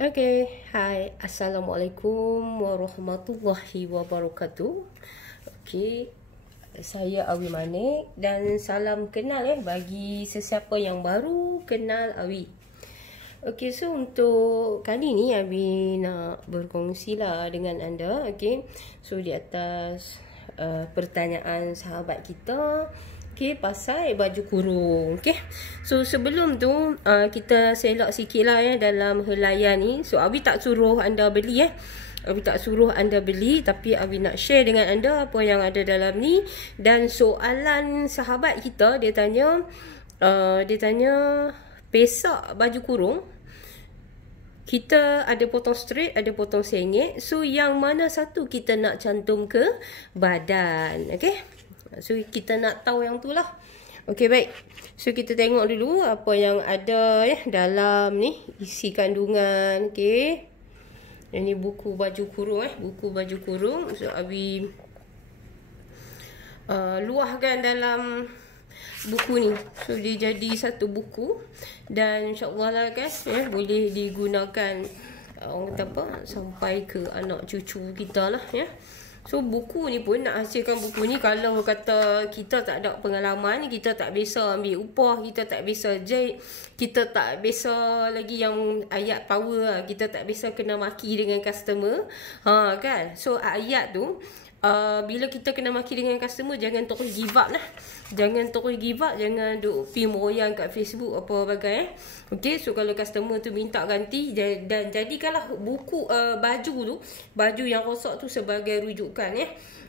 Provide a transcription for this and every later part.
Okay, hai, Assalamualaikum warahmatullahi wabarakatuh. Okay, saya Awi Manik dan salam kenal bagi sesiapa yang baru kenal Awi. Okay, so untuk kali ni Awi nak berkongsi lah dengan anda. Okay, so di atas pertanyaan sahabat kita, okay, pasal baju kurung. Okay, so sebelum tu kita selak sikit lah dalam helaian ni. So Awi tak suruh anda beli Awi tak suruh anda beli, tapi Awi nak share dengan anda apa yang ada dalam ni. Dan soalan sahabat kita, dia tanya pesak baju kurung kita ada potong straight, ada potong sengit. So yang mana satu kita nak cantum ke badan? Okay, so kita nak tahu yang tu lah. Okay, baik. So kita tengok dulu apa yang ada dalam ni, isi kandungan. Okay, ini buku baju kurung buku baju kurung. So Awi luahkan dalam buku ni. So dia jadi satu buku dan insyaAllah lah guys, boleh digunakan orang kata apa, sampai ke anak cucu kita lah So buku ni pun, nak hasilkan buku ni, kalau kata kita tak ada pengalaman, kita tak biasa ambil upah, kita tak biasa jahit, kita tak biasa lagi yang ayat power lah, kita tak biasa kena maki dengan customer kan. So ayat tu bila kita kena maki dengan customer, jangan terus give up lah. Jangan terus give up, jangan duk film royang kat Facebook apa bagai Okay, so kalau customer tu minta ganti, dan jadikanlah buku baju tu, baju yang rosak tu sebagai rujukan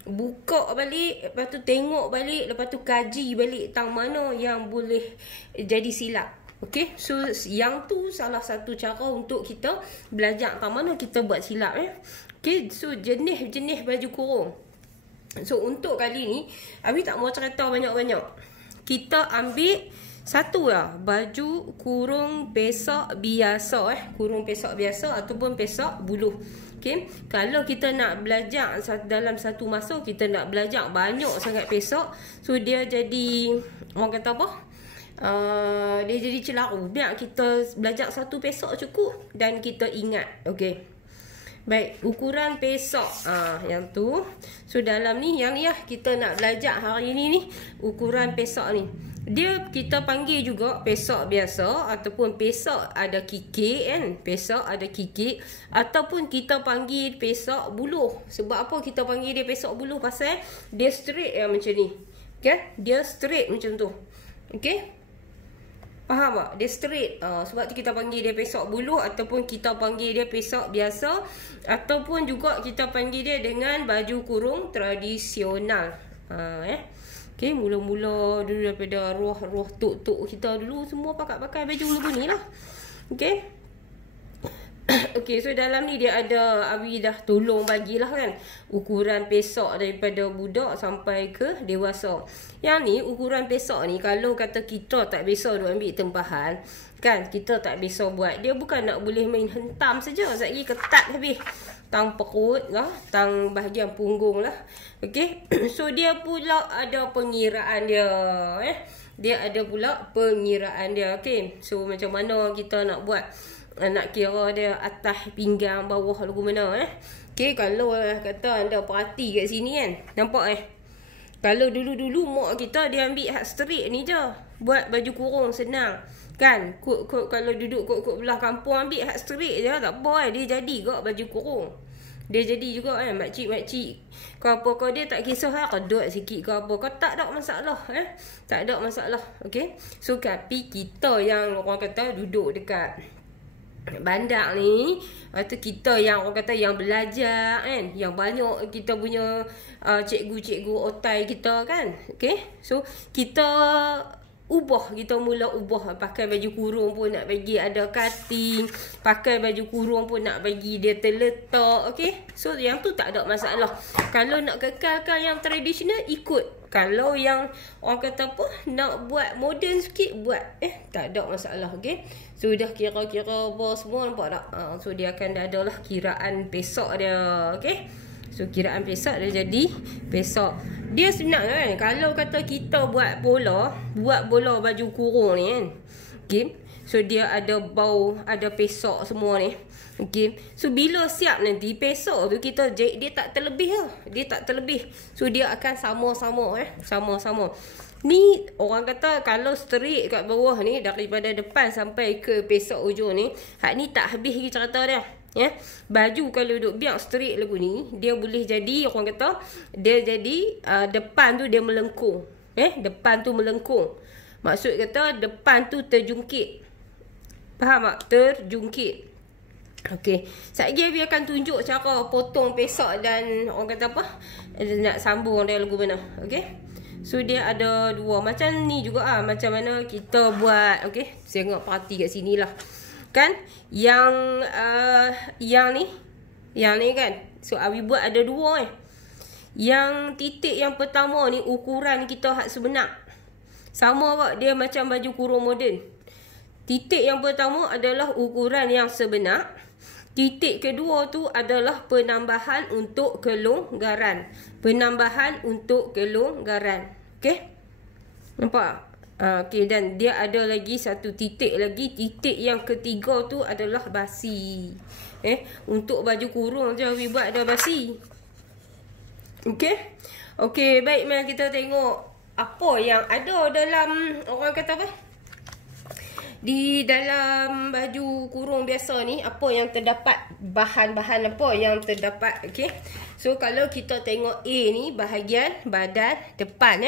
buka balik, lepas tu tengok balik, lepas tu kaji balik tang mana yang boleh jadi silap. Okay, so yang tu salah satu cara untuk kita belajar tang mana kita buat silap Okay, so jenis-jenis baju kurung. So untuk kali ni Awi tak mau cerita banyak-banyak. Kita ambil satu lah, baju kurung pesak biasa kurung pesak biasa ataupun pesak buluh. Okay, kalau kita nak belajar dalam satu masa, kita nak belajar banyak sangat pesak, so dia jadi orang kata apa, dia jadi celaru. Biar kita belajar satu pesak cukup dan kita ingat. Okay, baik, ukuran pesak yang tu. So dalam ni, yang kita nak belajar hari ni ukuran pesak ni. Dia kita panggil juga pesak biasa ataupun pesak ada kikik pesak ada kikik, ataupun kita panggil pesak buluh. Sebab apa kita panggil dia pesak buluh? Pasal dia straight macam ni. Okay, dia straight macam tu. Okay, faham tak? Dia straight. Sebab tu kita panggil dia pesak buluh, ataupun kita panggil dia pesak biasa, ataupun juga kita panggil dia dengan baju kurung tradisional. Okay, mula-mula dulu daripada roh tok-tok kita dulu semua pakai baju lagu ni lah. Okay. Okay, so dalam ni dia ada, Awi dah tolong bagilah kan, ukuran pesak daripada budak sampai ke dewasa. Yang ni ukuran pesak ni, kalau kata kita tak biasa duk ambil tempahan kan, kita tak biasa buat, dia bukan nak boleh main hentam saja, sekali ketat habis tang perut lah, tang bahagian punggung lah. Okay, so dia pula ada pengiraan dia dia ada pula pengiraan dia. Okay, so macam mana kita nak buat, nak kira dia atas pinggang, bawah lagu mana Okay, kalau kata anda perhati kat sini kan, nampak kalau dulu-dulu mak kita dia ambil hak straight ni je, buat baju kurung senang kan. Kalau duduk kot belah kampung ambil hak straight je, tak apa dia jadi ke baju kurung. Dia jadi juga makcik-makcik kau dia tak kisah kedut sikit ke apa, kau tak ada masalah tak ada masalah. Okay, so tapi kita yang orang kata duduk dekat bandar ni, atau kita yang orang kata yang belajar yang banyak kita punya cikgu-cikgu otai kita kan. Okay, so kita kita mula ubah, pakai baju kurung pun nak bagi ada cutting, pakai baju kurung pun nak bagi dia terletak. Okay, so yang tu tak ada masalah. Kalau nak kekalkan yang tradisional, ikut. Kalau yang orang kata apa, nak buat moden sikit, buat tak ada masalah. Okay, so dah kira-kira apa semua, nampak tak? So dia akan ada lah kiraan pesak dia. Okay, so kiraan pesak dia jadi pesak. Dia sebenarnya kalau kata kita buat bola baju kurung ni kan. Okay, So dia ada bau, ada pesok semua ni. Okey. So bila siap nanti pesok tu kita jahit dia tak terlebih lah. Dia tak terlebih. So dia akan sama-sama sama-sama. Ni orang kata kalau straight kat bawah ni daripada depan sampai ke pesok ujung ni, hak ni tak habis lagi cerita dia. Ya. Baju kalau duk biar straight lagu ni, dia boleh jadi orang kata dia jadi depan tu dia melengkung. Depan tu melengkung. Maksud kata depan tu terjungkit. Faham tak? Terjungkit. Okey. Sekejap dia akan tunjuk cara potong pesok dan orang kata apa? Nak sambung dia lagu mana. Okey. So dia ada dua macam ni juga macam mana kita buat. Okey. Tengok parti kat sini lah. Kan? Yang ni kan. So Abi buat ada dua Yang titik yang pertama ni ukuran kita hak sebenar. Sama kak, dia macam baju kurung moden. Titik yang pertama adalah ukuran yang sebenar. Titik kedua tu adalah penambahan untuk kelonggaran. Penambahan untuk kelonggaran. Okey? Nampak? Okey, dan dia ada lagi satu titik lagi. Titik yang ketiga tu adalah basi. Untuk baju kurung je Abi buat ada basi. Okey? Okey, baik, mari kita tengok apa yang ada dalam orang kata apa? Di dalam baju kurung biasa ni, apa yang terdapat, bahan-bahan apa yang terdapat. Okey. So kalau kita tengok A ni bahagian badan depan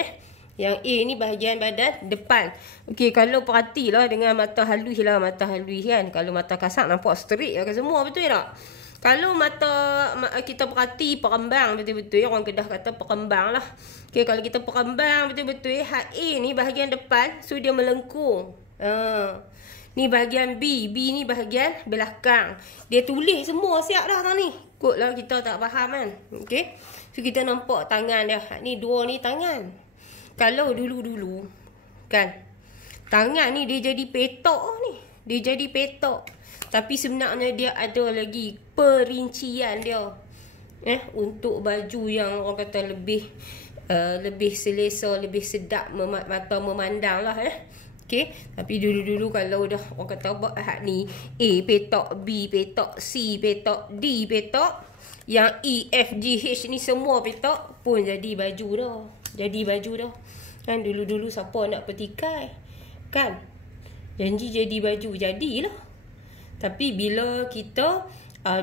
Yang A ni bahagian badan depan. Okey, kalau perhatilah dengan mata halus kan. Kalau mata kasar nampak straight lah semua, betul tak? Kalau mata kita perhati perembang betul-betul, orang Kedah kata perembang lah. Okey, kalau kita perembang betul-betul, hak A ni bahagian depan, so dia melengkung. Ni bahagian B ni bahagian belakang. Dia tulis semua siap dah tang ni. Kotlah kita tak faham kan. Okey. So kita nampak tangan dia. Ni dua ni tangan. Kalau dulu-dulu kan, tangan ni dia jadi petok ni. Dia jadi petok. Tapi sebenarnya dia ada lagi perincian dia. Untuk baju yang orang kata lebih selesa, lebih sedap mata memandang lah Okey, tapi dulu-dulu kalau dah orang kata buat hak ni A petok, B petok, C petok, D petok, yang E, F, G, H ni semua petok pun jadi baju dah. Jadi baju dah. Kan dulu-dulu siapa nak petikai? Kan? Janji jadi baju, jadilah. Tapi bila kita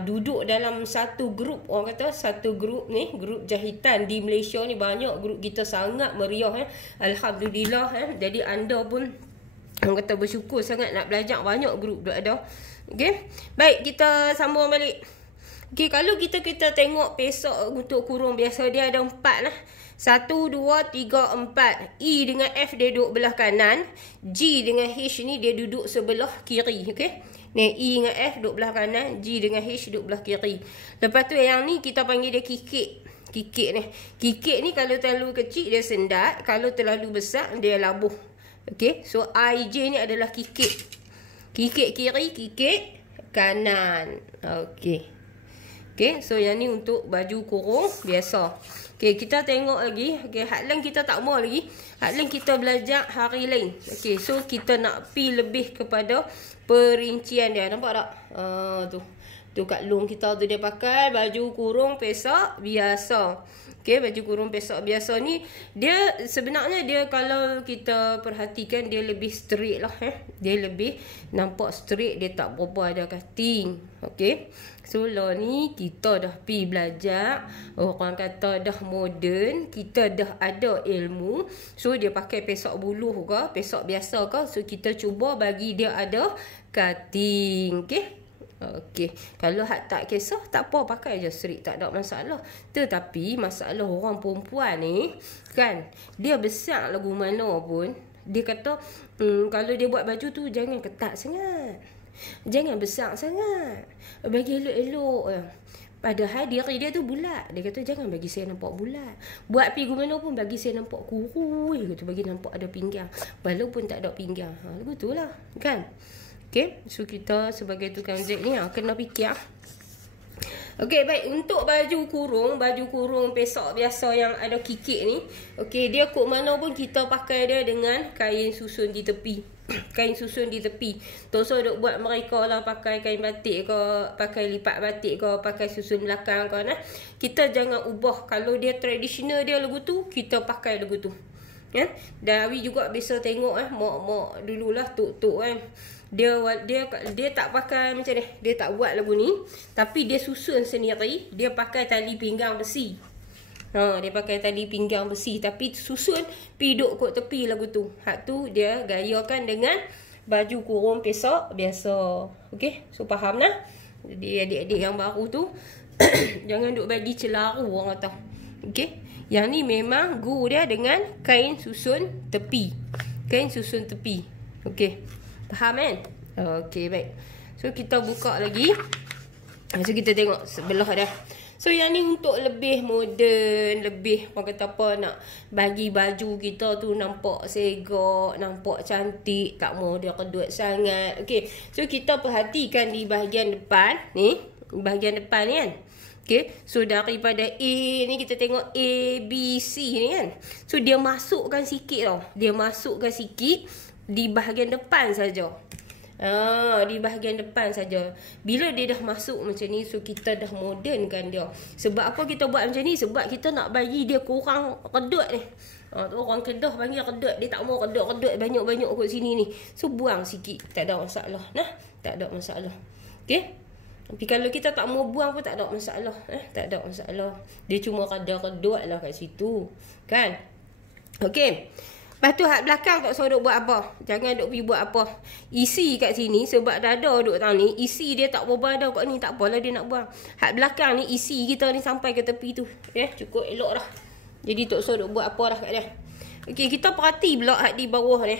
duduk dalam satu grup, orang kata satu grup ni, grup jahitan di Malaysia ni, banyak grup kita sangat meriah Alhamdulillah Jadi anda pun orang kata bersyukur sangat nak belajar, banyak grup dah ada. Okey. Baik, kita sambung balik. Okey, kalau kita tengok pesok untuk kurung biasa dia ada 4 lah. 1, 2, 3, 4. E dengan F dia duduk belah kanan. G dengan H ni dia duduk sebelah kiri. Okey. Ni E dengan F duduk belah kanan, G dengan H duduk belah kiri. Lepas tu yang ni kita panggil dia kikik. Kikik ni kalau terlalu kecil dia sendat, kalau terlalu besar dia labuh. Okey, so IJ ni adalah kikik. Kikik kiri, kikik kanan. Okey. Okey, so yang ni untuk baju kurung biasa. Okey, kita tengok lagi. Okey, hak lain kita tak mau lagi. Hak lain kita belajar hari lain. Okey, so kita nak pi lebih kepada perincian dia. Nampak tak? Tu kat long kita tu dia pakai baju kurung pesok biasa. Okey, baju kurung pesok biasa ni dia sebenarnya dia kalau kita perhatikan dia lebih straight lah Dia lebih nampak straight, dia tak berapa ada cutting. Okey. So lah ni kita dah pi belajar, orang kata dah moden, kita dah ada ilmu. So dia pakai pesok buluh ke, pesok biasa ke, so kita cuba bagi dia ada cutting. Okey. Okey, kalau hak tak kisah tak apa, pakai je straight, tak ada masalah. Tetapi masalah orang perempuan ni kan, dia besar lagu mana pun dia kata kalau dia buat baju tu jangan ketat sangat, jangan besar sangat, bagi elok-elok. Padahal diri dia tu bulat. Dia kata jangan bagi saya nampak bulat. Buat pergi mana pun bagi saya nampak kurus. Dia kata bagi nampak ada pinggang, walaupun tak ada pinggang. Lagu tu lah kan. Okay, so kita sebagai tukang jahit ni kena fikir. Okay, baik. Untuk baju kurung pesok biasa yang ada kikik ni, okay, dia kok mana pun kita pakai dia dengan kain susun di tepi. kain susun di tepi. Tak usah duk buat mereka lah pakai kain batik ke, pakai lipat batik ke, pakai susun belakang ke. Kita jangan ubah. Kalau dia tradisional dia lagu tu, kita pakai lagu tu. Dan Awi juga biasa tengok mak dululah tok-tok dia tak pakai macam ni. Dia tak buat lagu ni, tapi dia susun sendiri. Dia pakai tali pinggang besi. Dia pakai tali pinggang besi, tapi susun piduk kot tepi lagu tu. Hak tu dia gayakan dengan baju kurung pesok biasa. Okey, so faham lah. Jadi adik-adik yang baru tu jangan duk bagi celaru orang kata. Okey, yang ni memang guru dia dengan kain susun tepi. Kain susun tepi. Okey, faham kan? Okey, baik. So kita buka lagi. So kita tengok sebelah dah. So yang ni untuk lebih moden, lebih orang kata apa, nak bagi baju kita tu nampak segak, nampak cantik, tak mau dia kedut sangat. Okey, so kita perhatikan di bahagian depan ni, bahagian depan ni kan. Okey, so daripada A ni kita tengok A, B, C ni kan. So dia masukkan sikit tau. Dia masukkan sikit di bahagian depan saja. Di bahagian depan saja. Bila dia dah masuk macam ni, so kita dah modernkan dia. Sebab apa kita buat macam ni? Sebab kita nak bagi dia kurang kedut ni. Orang Kedah panggil kedut. Dia tak mau kedut-kedut banyak-banyak kat sini ni. So buang sikit, tak ada masalah. Tak ada masalah. Okey. Tapi kalau kita tak mau buang pun tak ada masalah. Tak ada masalah. Dia cuma kedut lah kat situ. Kan? Okey. Lepas tu hak belakang tak usah duk buat apa. Jangan duk pergi buat apa. Isi kat sini sebab dada duk tang ni. Isi dia tak berubah dah kat ni. Tak apalah dia nak buang. Hak belakang ni isi kita ni sampai ke tepi tu. Cukup elok dah. Jadi tak usah duk buat apa dah kat dia. Okey, kita perhati pula hak di bawah ni.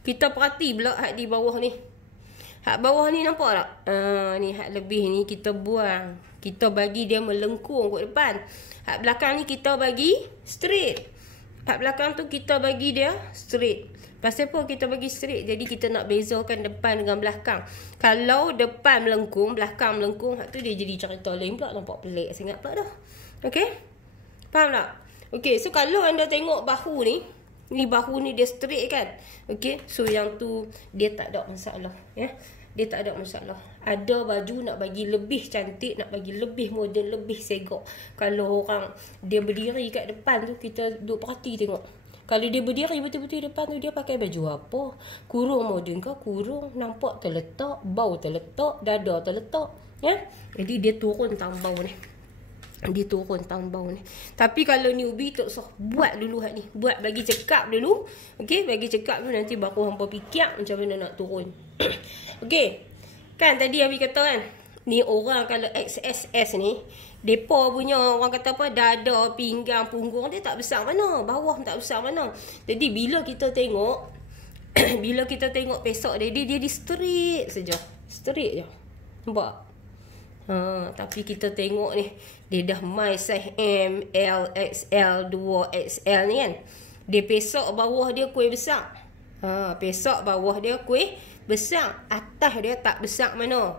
Kita perhati pula hak di bawah ni. Hak bawah ni nampak tak? Ni hak lebih ni kita buang. Kita bagi dia melengkung kat depan. Hak belakang ni kita bagi straight. Hak belakang tu kita bagi dia straight. Pasal apa kita bagi straight? Jadi kita nak bezakan depan dengan belakang. Kalau depan melengkung, belakang melengkung, hak tu dia jadi cerita lain pula. Nampak pelik sangat pula dah. Okey? Faham tak? Okey, so kalau anda tengok bahu ni, bahu ni dia straight kan? Okey, so yang tu dia tak ada masalah. Dia tak ada masalah. Ada baju nak bagi lebih cantik, nak bagi lebih moden, lebih segak. Kalau orang dia berdiri kat depan tu, kita duk perhati tengok. Kalau dia berdiri betul-betul depan tu, dia pakai baju apa? Kurung moden ke? Kurung, nampak terletak, bau terletak, dada terletak. Jadi dia turun tambau ni. Dia turun tambau ni. Tapi kalau newbie tak usah buat dulu hak ni. Buat bagi cekap dulu. Okey, bagi cekap dulu, nanti baru hampa fikir macam mana nak turun. Okey. Kan tadi Abi kata kan, ni orang kalau XSS ni, depa punya orang kata apa, dada, pinggang, punggung dia tak besar mana, bawah tak besar mana. Jadi bila kita tengok bila kita tengok pesok dia di straight saja. Straight je. Nampak? Tapi kita tengok ni, dia dah my size M, L, XL, 2XL ni kan. Dia pesok bawah dia kuih besar. Pesok bawah dia kuih besar. Atas dia tak besar mana.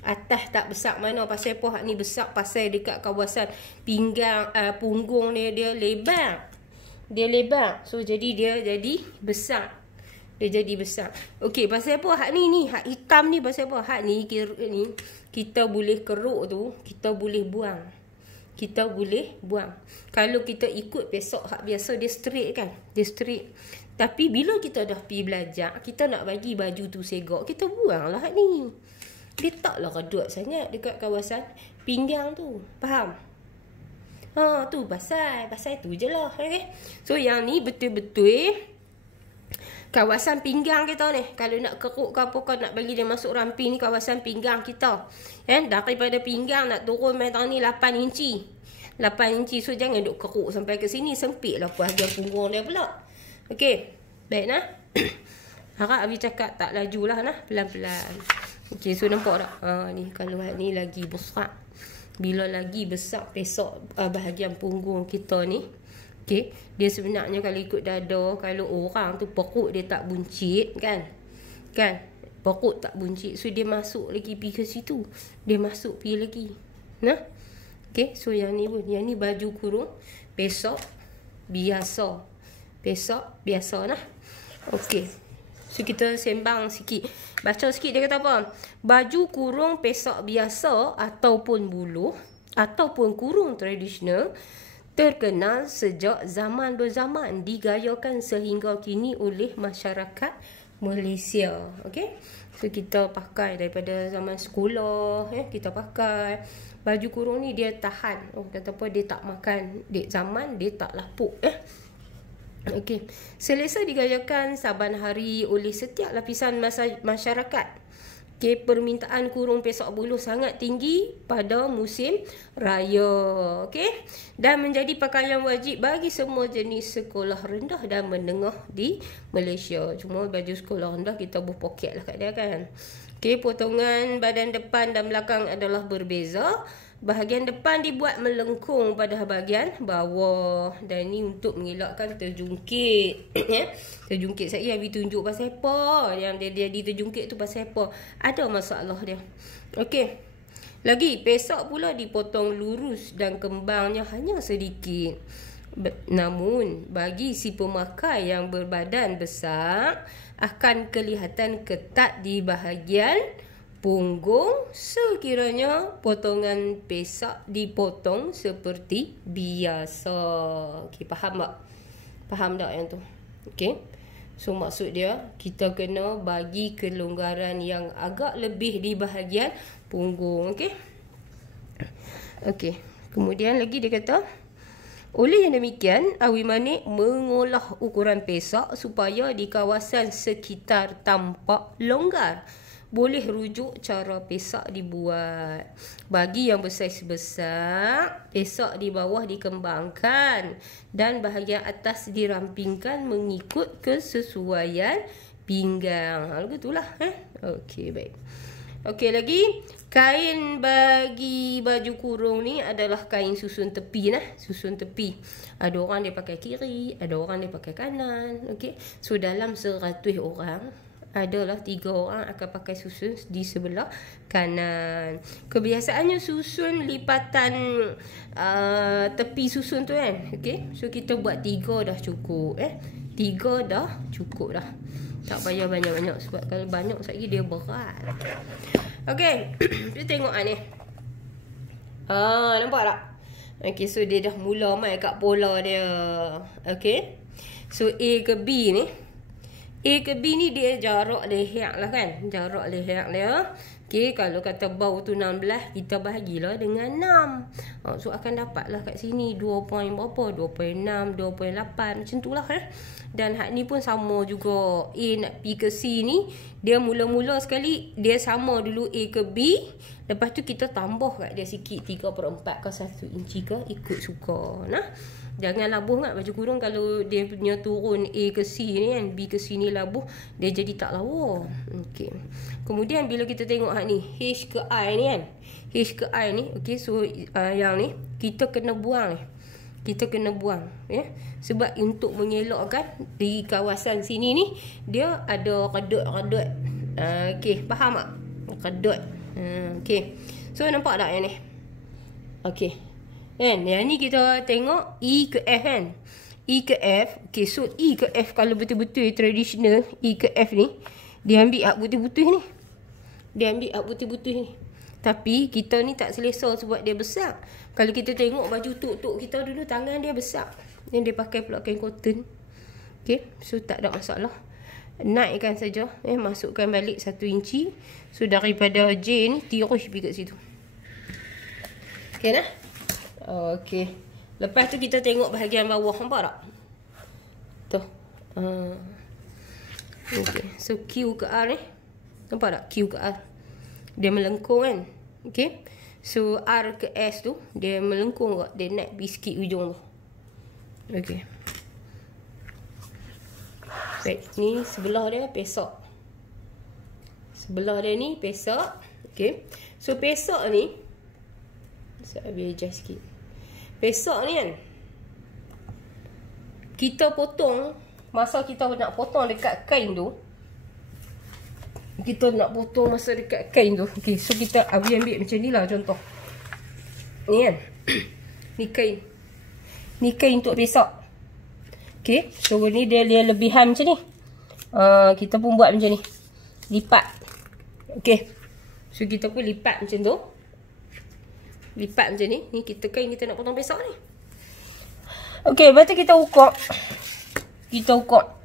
Atas tak besar mana. Pasal apa hak ni besar? Pasal dekat kawasan pinggang, punggung dia lebar. Dia lebar. So jadi dia jadi besar. Dia jadi besar. Okey, pasal apa hak ni hak hitam ni pasal apa? Hak ni kita boleh keruk tu, kita boleh buang. Kita boleh buang. Kalau kita ikut pesok hak biasa dia straight kan? Dia straight. Tapi bila kita dah pergi belajar, kita nak bagi baju tu segak, kita buanglah hak ni. Dia taklah kedut sangat dekat kawasan pinggang tu. Faham? Tu pasal tu je lah. Okay? So yang ni betul-betul kawasan pinggang kita ni. Kalau nak keruk ke apa ke, nak bagi dia masuk ramping ni, kawasan pinggang kita. Daripada pinggang nak turun metang ni 8 inci. 8 inci. So jangan duk keruk sampai ke sini. Sempit lah bahagian punggung dia pula. Okey. Baik nah. Harap Abi cakap tak laju lah nah. Pelan-pelan. Okey, so nampak tak? Ni kalau ni lagi besar. Bila lagi besar pesok bahagian punggung kita ni. Okay. Dia sebenarnya kalau ikut dada, kalau orang tu perut dia tak buncit kan? Perut tak buncit. So dia masuk lagi pergi ke situ. Dia masuk pergi lagi. Nah. Okay. So yang ni pun. Yang ni baju kurung pesok biasa. Pesok biasa nah. Okay. So kita sembang sikit. Baca sikit dia kata apa? Baju kurung pesak biasa ataupun buluh ataupun kurung tradisional terkenal sejak zaman berzaman, digayakan sehingga kini oleh masyarakat Malaysia. Okey. So kita pakai daripada zaman sekolah, kita pakai. Baju kurung ni dia tahan. Kata apa, dia tak makan dek zaman, dia tak lapuk Okey. Selesa digayakan saban hari oleh setiap lapisan masyarakat. Okey, permintaan kurung pesak buluh sangat tinggi pada musim raya. Okey, dan menjadi pakaian wajib bagi semua jenis sekolah rendah dan menengah di Malaysia. Cuma baju sekolah rendah kita buh poket lah kat dia kan. Okey, potongan badan depan dan belakang adalah berbeza. Bahagian depan dibuat melengkung pada bahagian bawah. Dan ni untuk mengelakkan terjungkit. Terjungkit saya habis tunjuk pasal apa. Yang dia terjungkit tu pasal apa. Ada masalah dia. Okey. Lagi, pesak pula dipotong lurus dan kembangnya hanya sedikit. Namun, bagi si pemakai yang berbadan besar, akan kelihatan ketat di bahagian punggung sekiranya potongan pesak dipotong seperti biasa. Okey, faham tak? Faham tak yang tu? Okey. So maksud dia, kita kena bagi kelonggaran yang agak lebih di bahagian punggung. Okey. Okey. Kemudian lagi dia kata, oleh yang demikian, Awi Manik mengolah ukuran pesak supaya di kawasan sekitar tampak longgar. Boleh rujuk cara pesak dibuat. Bagi yang besar-besar, pesak di bawah dikembangkan dan bahagian atas dirampingkan mengikut kesesuaian pinggang. Begitulah. Okey, baik. Okey, lagi. Kain bagi baju kurung ni adalah kain susun tepi nah, susun tepi. Ada orang dia pakai kiri, ada orang dia pakai kanan. Okey. So dalam 100 orang, adalah 3 orang akan pakai susun di sebelah kanan. Kebiasaannya susun lipatan tepi susun tu kan. Okey. So kita buat 3 dah cukup 3 dah cukup dah. Tak payah banyak-banyak sebab kalau banyak sekali dia berat. Okey. Kita tengok ni. Nampak tak? Okey, so dia dah mula main kat pola dia. Okey. So A ke B ni. A ke B ni dia jarak leher lah kan. Jarak leher dia. Okey, kalau kata bau tu 16, kita bahagilah dengan 6. So akan dapatlah kat sini 2 point berapa? 2.6, 2.8 macam tu lah Dan hak ni pun sama juga. A nak pergi ke C ni, dia mula-mula sekali dia sama dulu A ke B. Lepas tu kita tambah kat dia sikit 3/4 ke 1 inci ke, ikut suka. Nah. Jangan labuh kat baju kurung kalau dia punya turun A ke C ni kan, B ke C ni labuh, dia jadi tak lawa. Okey. Kemudian bila kita tengok hak ni, H ke I ni kan. H ke I ni, okey, so yang ni kita kena buang ni. Kita kena buang sebab untuk mengelakkan di kawasan sini ni dia ada redut-redut. Okey, faham tak? Redut. Okey. So nampak tak yang ni? Okey. Kan? Yang ni kita tengok E ke F kan. E ke F. Okay, so E ke F kalau betul-betul tradisional, E ke F ni, dia ambil hak putih-putih ni. Dia ambil hak putih-putih ni. Tapi kita ni tak selesa sebab dia besar. Kalau kita tengok baju tok-tok kita dulu, tangan dia besar. Yang dia pakai pula kain cotton. Okay, so tak ada masalah. Naikkan saja. Masukkan balik 1 inci. So daripada J ni, tirus pergi kat situ. Okay nah. Okey. Lepas tu kita tengok bahagian bawah. Nampak tak? Tu. Okey. So Q ke R ni. Nampak tak? Q ke R. Dia melengkung kan? Okey. So R ke S tu, dia melengkung kot. Dia naik pergi sikit ujung tu. Okey. Baik. Ni sebelah dia pesak. Sebelah dia ni pesak. Okey. So pesak ni, saya biar adjust sikit. Pesak ni kan, kita potong. Masa kita nak potong dekat kain tu, kita nak potong masa dekat kain tu. Okay, so kita ambil macam ni lah contoh. Ni kan. Ni kain. Ni kain untuk pesak. Okay, so ni dia lebihan macam ni. Kita pun buat macam ni. Lipat. Okey. So kita pun lipat macam tu. Lipat macam ni. Ni kita kain kita nak potong pesak ni. Okey, lepas tu kita ukur. Kita ukur.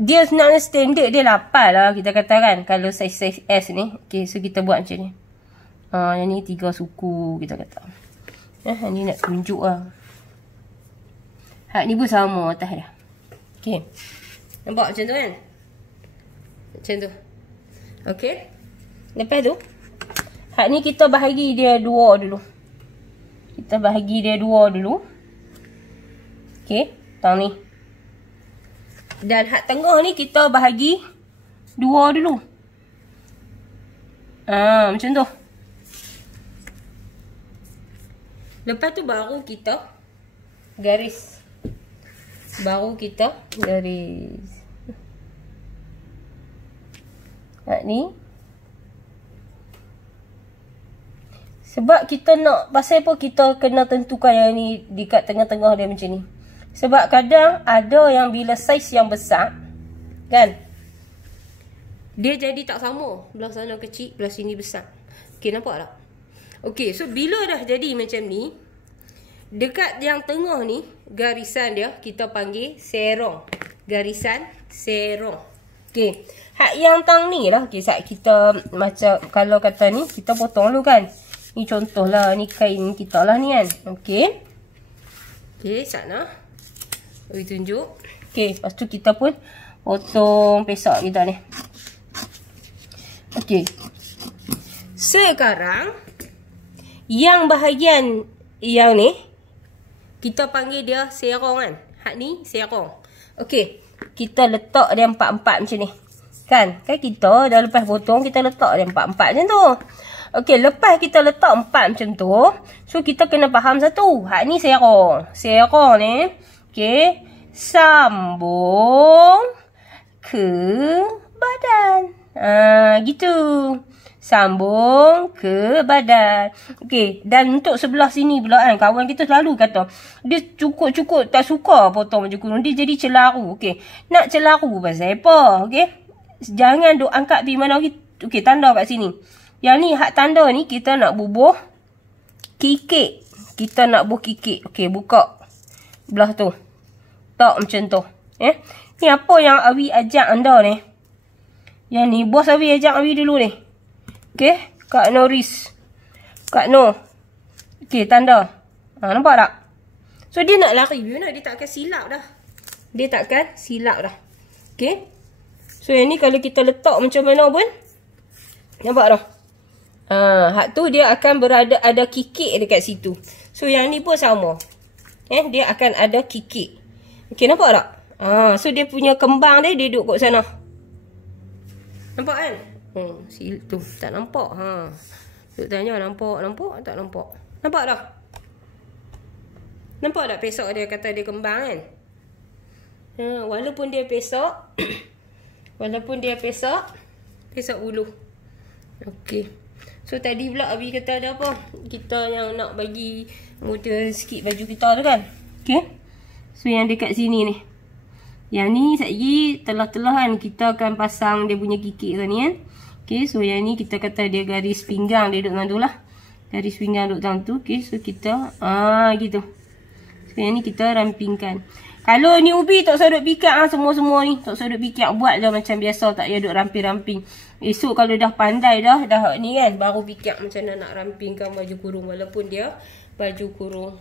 Dia sebenarnya standard dia 8 lah kita kata kan. Kalau saiz S ni. Okey, so kita buat macam ni. Yang ni 3 suku kita kata. Ni nak tunjuk lah. Hak ni pun sama atas dia. Okey. Nampak macam tu kan? Macam tu. Okey. Lepas tu, hak ni kita bahagi dia 2 dulu. Kita bahagi dia 2 dulu. Okey. Tang ni. Dan hak tengah ni kita bahagi 2 dulu. Macam tu. Lepas tu baru kita garis. Baru kita garis. Hak ni. Sebab kita nak, pasal apa kita kena tentukan yang ni dekat tengah-tengah dia macam ni. Sebab kadang ada yang bila saiz yang besar, kan, dia jadi tak sama. Belah sana kecil, belah sini besar. Okay, nampak tak? Okay, so bila dah jadi macam ni, dekat yang tengah ni, garisan dia kita panggil serong. Garisan serong. Okay, hak yang tang ni lah. Okay, saat kita macam, kalau kata ni, kita potong dulu kan. Ni contoh lah, ni kain kita lah ni kan. Okay. Okay, sana. Bagi tunjuk. Okay, lepas tu kita pun potong pesak kita ni. Okay. Sekarang, yang bahagian yang ni, kita panggil dia serong kan. Hak ni serong. Okay. Kita letak dia 4-4 macam ni. Kan kita dah lepas potong, kita letak dia 4-4 macam tu. Okay, lepas kita letak 4 macam tu, so kita kena faham satu. Hak ni serong. Serong ni, okay, sambung ke badan. Gitu. Sambung ke badan. Okey, dan untuk sebelah sini pula kan, kawan kita selalu kata dia cukup-cukup tak suka potong baju kurung, dia jadi celaru. Okey, nak celaru pasal apa? Okey, jangan duk angkat pergi mana. Okey, tanda kat sini. Yang ni hak tanda ni kita nak bubuh kikik. Kita nak bubuh kikik. Okey, buka belah tu. Tak macam tu. Ni apa yang Awi ajak anda ni? Yang ni bos Awi ajak Awi dulu ni. Okey, Kak Noris. Kak No. Okey, tanda. Nampak tak? So, dia nak lari. Dia tak akan silap dah. Dia tak akan silap dah. Okey. So, yang ni kalau kita letak macam mana pun. Nampak tak? Hak tu dia akan berada, ada kikik dekat situ. So, yang ni pun sama. Dia akan ada kikik. Okey, nampak tak? So, dia punya kembang dia duduk kat sana. Nampak kan? Tu tak nampak. Duk tanya nampak tak nampak. Nampak tak? Nampak tak pesak dia kata dia kembang kan? Walaupun dia pesak pesak ulu. Okey. So tadi pula Abi kata ada apa? Kita yang nak bagi model sikit baju kita tu kan. Okey. So yang dekat sini ni. Yang ni sekejap telah-telah kan kita akan pasang dia punya kikik tu ni kan. Okay, so yang ni kita kata dia garis pinggang dia duduk dalam tu lah. Garis pinggang duduk dalam tu. Okay, so kita, gitu. So yang ni kita rampingkan. Kalau ni ubi tak usah duduk pikat semua-semua ni. Tak usah duduk pikat. Buat je macam biasa, tak payah duduk ramping-ramping. Esok kalau dah pandai dah ni kan, baru pikat macam mana nak rampingkan baju kurung. Walaupun dia baju kurung.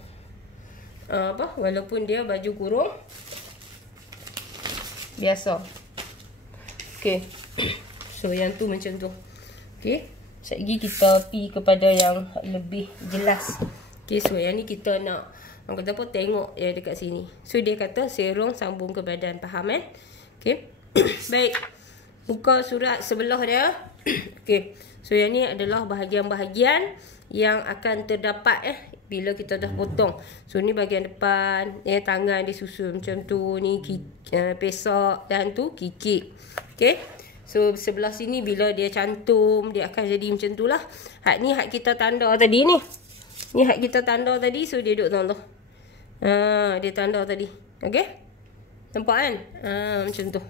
Walaupun dia baju kurung biasa. Okay. So, yang tu macam tu. Okay. Sekejap lagi kita pergi kepada yang lebih jelas. Okay, so yang ni kita nak, orang kata apa, tengok yang dekat sini. So, dia kata serong sambung ke badan. Faham kan? Okay. Baik. Buka surat sebelah dia. Okay. So, yang ni adalah bahagian-bahagian yang akan terdapat bila kita dah potong. So, ni bahagian depan. Tangan dia susun macam tu. Ni pesak. Dan tu kikik. Okay. So, sebelah sini bila dia cantum, dia akan jadi macam tu lah. Hak ni hak kita tanda tadi ni. Ni hak kita tanda tadi. So, dia duduk dalam tu. Dia tanda tadi. Okay? Nampak kan? Macam tu.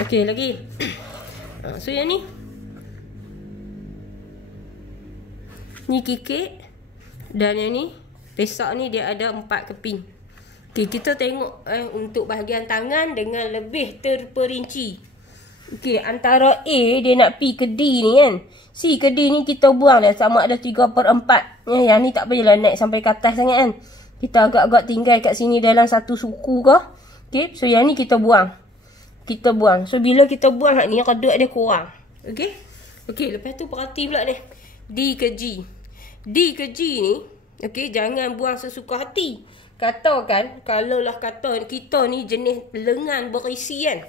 Okey, lagi. So yang ni. Ni kikik. Dan yang ni, pesak ni dia ada 4 keping. Okey, kita tengok untuk bahagian tangan dengan lebih terperinci. Okey, antara A dia nak pi ke D ni kan. C ke D ni kita buang dah sama ada 3/4. Yang ni tak payahlah naik sampai ke atas sangat kan. Kita agak-agak tinggal kat sini dalam satu suku ke. Okey, so yang ni kita buang. Kita buang. So bila kita buang hak ni, kadut dia kurang. Okey. Okey, lepas tu perhati pula ni. D ke G. D ke G ni, okey, jangan buang sesuka hati. Katakan, kalaulah kata kita ni jenis lengan berisi kan.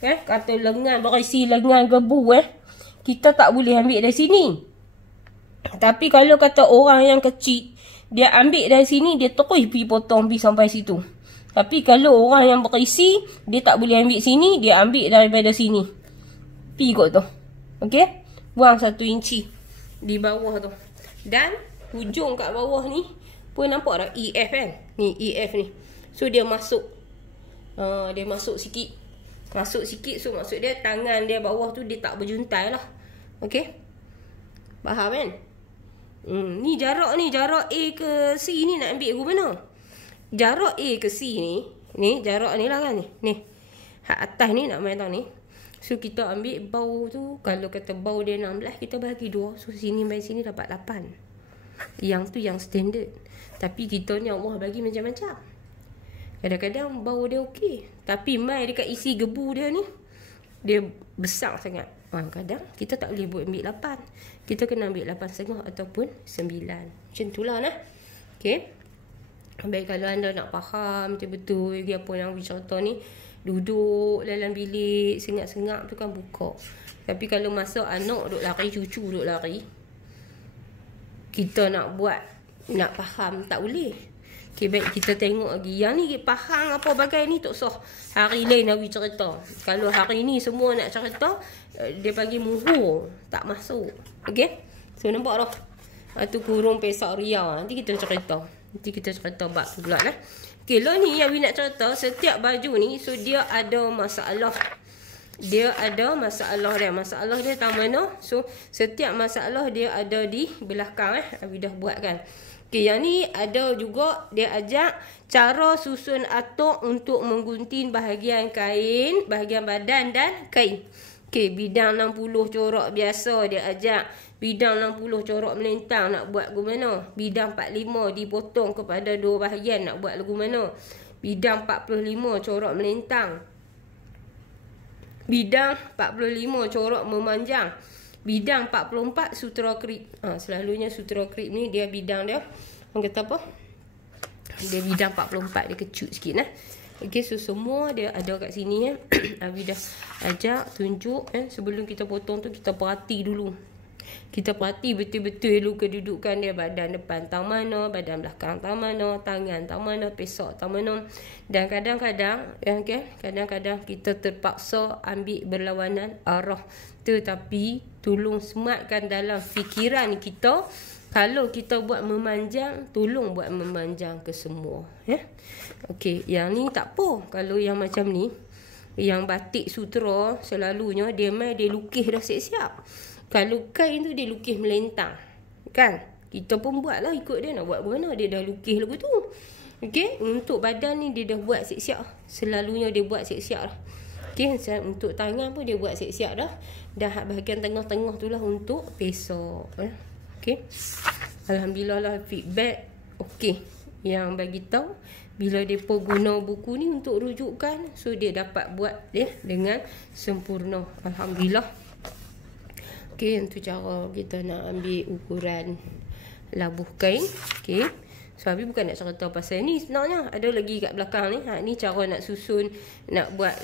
Kata lengan berisi, lengan gebu kita tak boleh ambil dari sini. Tapi kalau kata orang yang kecil, dia ambil dari sini, dia terus pergi potong pergi sampai situ. Tapi kalau orang yang berisi, dia tak boleh ambil sini, dia ambil daripada sini. Pergi kot tu. Okey? Buang 1 inci di bawah tu. Dan hujung kat bawah ni pun nampak dah EF kan. Ni EF ni. So dia masuk. Dia masuk sikit. Masuk sikit. So maksud dia tangan dia bawah tu dia tak berjuntai lah. Okey. Faham kan? Ni jarak A ke C ni nak ambil ke mana? Jarak A ke C ni. Ni jarak ni lah kan ni. Ni. Hak atas ni nak main tahu ni. So kita ambil bau tu. Kalau kata bau dia 16, kita bagi 2. So sini main sini dapat 8. Yang tu yang standard. Tapi kita ni Allah bagi macam-macam. Kadang-kadang bau dia okey. Tapi mai dekat isi gebu dia ni, dia besar sangat. Kadang kita tak boleh buat ambil 8. Kita kena ambil 8,5 ataupun 9. Macam tu lah nah. Okay. Baik, kalau anda nak faham betul-betul apa yang cerita ni, duduk dalam bilik, sengak-sengak tu kan buka. Tapi kalau masa anak duduk lari, cucu duduk lari, kita nak buat, nak faham, tak boleh. Okay, baik, kita tengok lagi. Yang ni faham apa bagai ni tak sah. Hari lain Nabi cerita. Kalau hari ni semua nak cerita, dia bagi muhur, tak masuk. Okay. So nampak dah. Tu kurung pesak ria. Nanti kita cerita. Nanti kita cerita bab tu pula lah. Okay, lo ni yang nak cerita, setiap baju ni, so dia ada masalah. Dia ada masalah dia. Masalah dia tahu mana? So, setiap masalah dia ada di belakang. Abi dah buat kan. Okay, yang ni ada juga dia ajak cara susun atuk untuk menggunting bahagian kain, bahagian badan dan kain. Okay, bidang 60 corak biasa dia ajak. Bidang 60 corak melintang nak buat lagu mana? Bidang 45 dipotong kepada 2 bahagian nak buat lagu mana? Bidang 45 corak melintang. Bidang 45 corak memanjang. Bidang 44 sutera krip. Selalunya sutera krip ni dia bidang dia, orang kata apa? Dia bidang 44, dia kecut sikit nah. Okey, so semua dia ada kat sini ya. Abi dah ajak tunjuk sebelum kita potong tu kita perhati dulu. Kita perhati betul-betul dulu kedudukan dia, badan depan tang mana, badan belakang tang mana, tangan tang mana, pesak tang mana. Dan kadang-kadang kadang-kadang kita terpaksa ambil berlawanan arah. Tetapi tolong sematkan dalam fikiran kita, kalau kita buat memanjang, tolong buat memanjang ke semua ya. Okey, yang ni tak apa. Kalau yang macam ni, yang batik sutera, selalunya dia lukis dah siap-siap. Kalau kain tu dia lukis melentang, kan? Kita pun buat lah ikut dia nak buat mana. Dia dah lukis lagu tu. Okey, untuk badan ni dia dah buat siap-siap. Selalunya dia buat siap-siap lah. Okey, untuk tangan pun dia buat siap-siap dah. Dah bahagian tengah-tengah tu lah untuk pesak. Okey. Alhamdulillah lah feedback. Okey. Yang bagi tahu bila depa guna buku ni untuk rujukan, so dia dapat buat dia dengan sempurna. Alhamdulillah. Okey, itu cara kita nak ambil ukuran labuh kain. Okey. So, Abi bukan nak cerita pasal ni sebenarnya. Ada lagi kat belakang ni. Ni cara nak susun, nak buat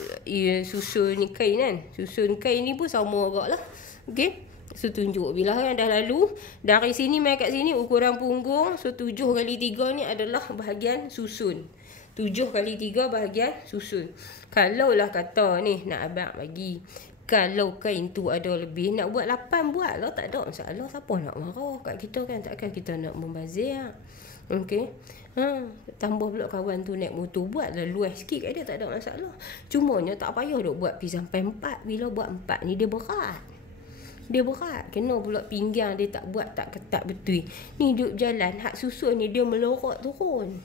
susun ni kain kan. Susun kain ni pun sama agak lah. Okey. So, tunjuk bila kan dah lalu. Dari sini mai kat sini ukuran punggung. So, 7x3 ni adalah bahagian susun. 7x3 bahagian susun. Kalau lah kata ni nak abang bagi Kalau kain tu ada lebih, nak buat 8 buat lah, tak ada masalah. Siapa nak marah kat kita kan? Takkan kita nak membazir. Okey. Tambah pula kawan tu naik motor, buat lah luas sikit kat dia, tak ada masalah. Cumanya tak payah duk buat pergi sampai 4. Bila buat 4 ni dia berat. Dia berat. Kena pula pinggang dia tak buat tak ketat betul. Ni duk jalan hak susun ni dia melorot turun.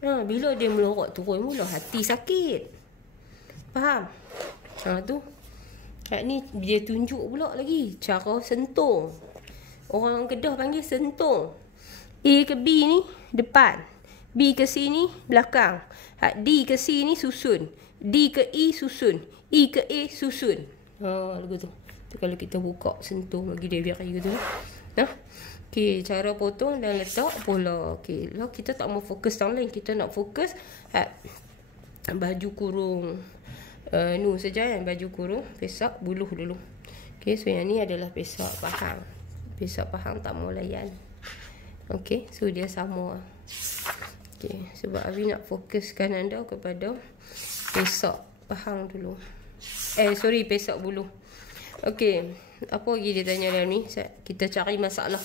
Bila dia melorot turun mula hati sakit. Faham? Tu. Hak ni dia tunjuk pula lagi cara sentung. Orang Kedah panggil sentung. A ke B ni depan, B ke C ni belakang, D ke C ni susun, D ke E susun, E ke A susun. Lagu tu. Kalau kita buka sentuh bagi dia biar gitu. Okey, cara potong dan letak pula. Okey, lah kita tak mau fokus yang lain, kita nak fokus baju kurung saja kan, baju kurung pesak buluh dulu. Okey, so yang ni adalah pesak pahang. Pesak pahang tak mau layan. Okey, so dia sama. Okey, sebab Abi nak fokuskan anda kepada pesak pahang dulu. Pesak buluh. Okey, apa lagi dia tanya dalam ni? Kita cari masalah.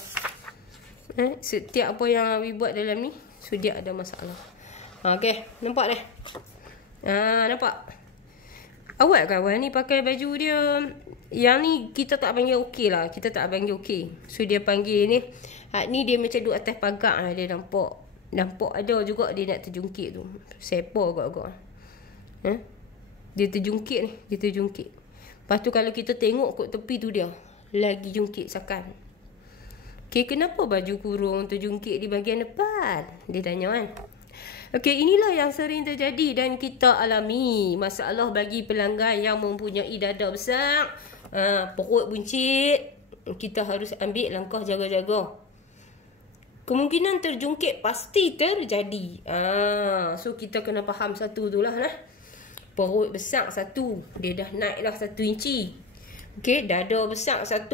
Setiap apa yang Abi buat dalam ni, so dia ada masalah. Okey, nampak dah? Nampak? Awak kawan ni pakai baju dia. Yang ni kita tak panggil okey lah. Kita tak panggil okey. So dia panggil ni. Ni dia macam duduk atas pagar lah. Dia nampak. Nampak ada juga dia nak terjungkit tu. Sepa agak-agak. Dia terjungkit ni. Dia terjungkit. Lepas tu kalau kita tengok kot tepi tu dia. Lagi jungkit sakan. Okay, kenapa baju kurung terjungkit di bahagian depan? Dia tanya kan. Okey, inilah yang sering terjadi dan kita alami. Masalah bagi pelanggan yang mempunyai dada besar, perut buncit, kita harus ambil langkah jaga-jaga. Kemungkinan terjungkit pasti terjadi. So kita kena faham satu tu lah. Perut besar 1, dia dah naik dah 1 inci. Okey, dada besar 1.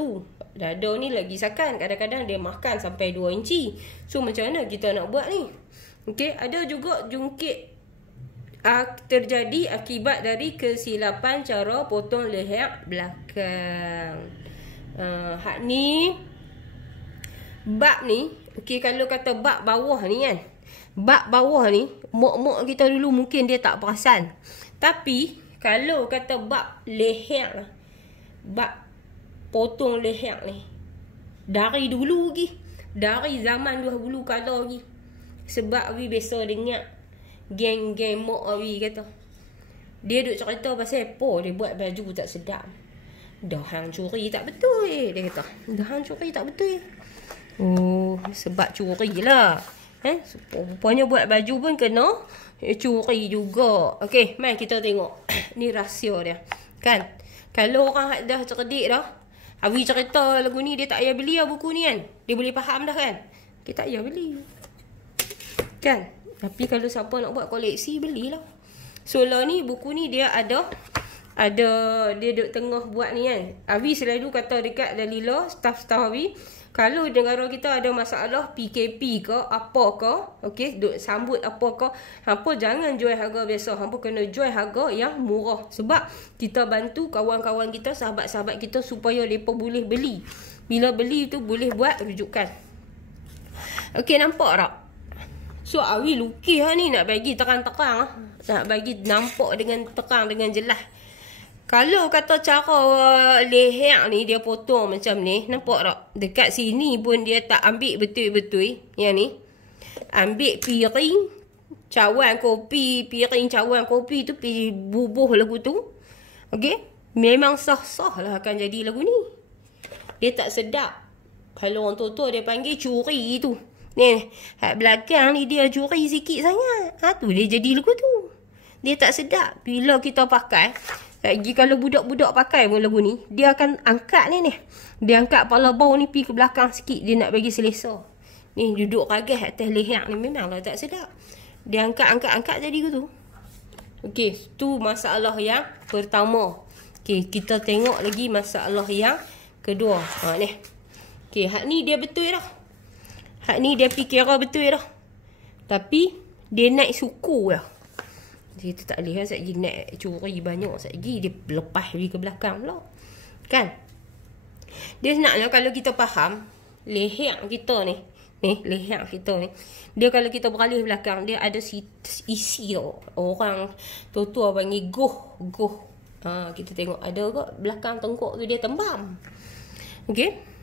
Dada ni lagi sakan, kadang-kadang dia makan sampai 2 inci. So macam mana kita nak buat ni? Okey, ada juga jungkit terjadi akibat dari kesilapan cara potong leher belakang. Hak ni bab ni, okey, kalau kata bab bawah ni kan. Bab bawah ni mak-mak kita dulu mungkin dia tak perasan. Tapi kalau kata bab leher lah, bab potong leher ni dari dulu lagi, dari zaman dahulu kala lagi. Sebab Abi biasa dengar geng-geng mak Abi kata, dia duk cerita pasal apa dia buat baju tak sedap. Dah hang curi tak betul dia kata. Dah hang curi tak betul. Oh, sebab curi lah. Rupanya buat baju pun kena curi juga. Okey, mari kita tengok. Ni rahsia dia. Kan? Kalau orang dah cerdik dah, Abi cerita lagu ni dia tak payah beli lah buku ni kan. Dia boleh faham dah kan. Kita tak payah beli. Kan? Tapi kalau siapa nak buat koleksi, belilah. So lah ni, buku ni dia ada dia duduk tengah buat ni kan. Abi selalu kata dekat Dalila, staff-staff Abi, kalau negara kita ada masalah PKP ke, apa ke, okey, duk sambut apa ke, hampa jangan jual harga biasa, hampa kena jual harga yang murah. Sebab kita bantu kawan-kawan kita, sahabat-sahabat kita supaya mereka boleh beli. Bila beli tu boleh buat rujukan. Okey, nampak tak? So Abi lukis lah ni nak bagi terang-terang lah. Nak bagi nampak dengan terang, dengan jelas. Kalau kata cara leher ni dia potong macam ni, nampak tak? Dekat sini pun dia tak ambil betul-betul. Yang ni. Ambil piring, cawan kopi, piring cawan kopi tu pergi bubuh lagu tu. Okey? Memang sah-sah lah akan jadi lagu ni. Dia tak sedap. Kalau orang tua-tua dia panggil curi tu. Ni, hak belakang ni dia curi sikit sangat. Tu dia jadi lagu tu. Dia tak sedap. Bila kita pakai, lagi kalau budak-budak pakai pun lagu ni, dia akan angkat ni. Dia angkat kepala bau ni pergi ke belakang sikit. Dia nak bagi selesa. Ni duduk ragas atas leher ni memanglah tak sedap. Dia angkat-angkat jadi gitu. Okey, tu masalah yang pertama. Okey, kita tengok lagi masalah yang kedua. Ni. Okey, hak ni dia betul dah. Hak ni dia fikir betul dah. Tapi dia naik suku dah. Kita tak boleh kan lagi nak curi banyak lagi dia lepas pergi ke belakang pula. Kan? Dia senangnya kalau kita faham leher kita ni, leher kita ni, dia kalau kita beralih belakang dia ada isi tau. Orang tua panggil goh. Kita tengok ada kot belakang tengkuk tu dia tembam. Okey.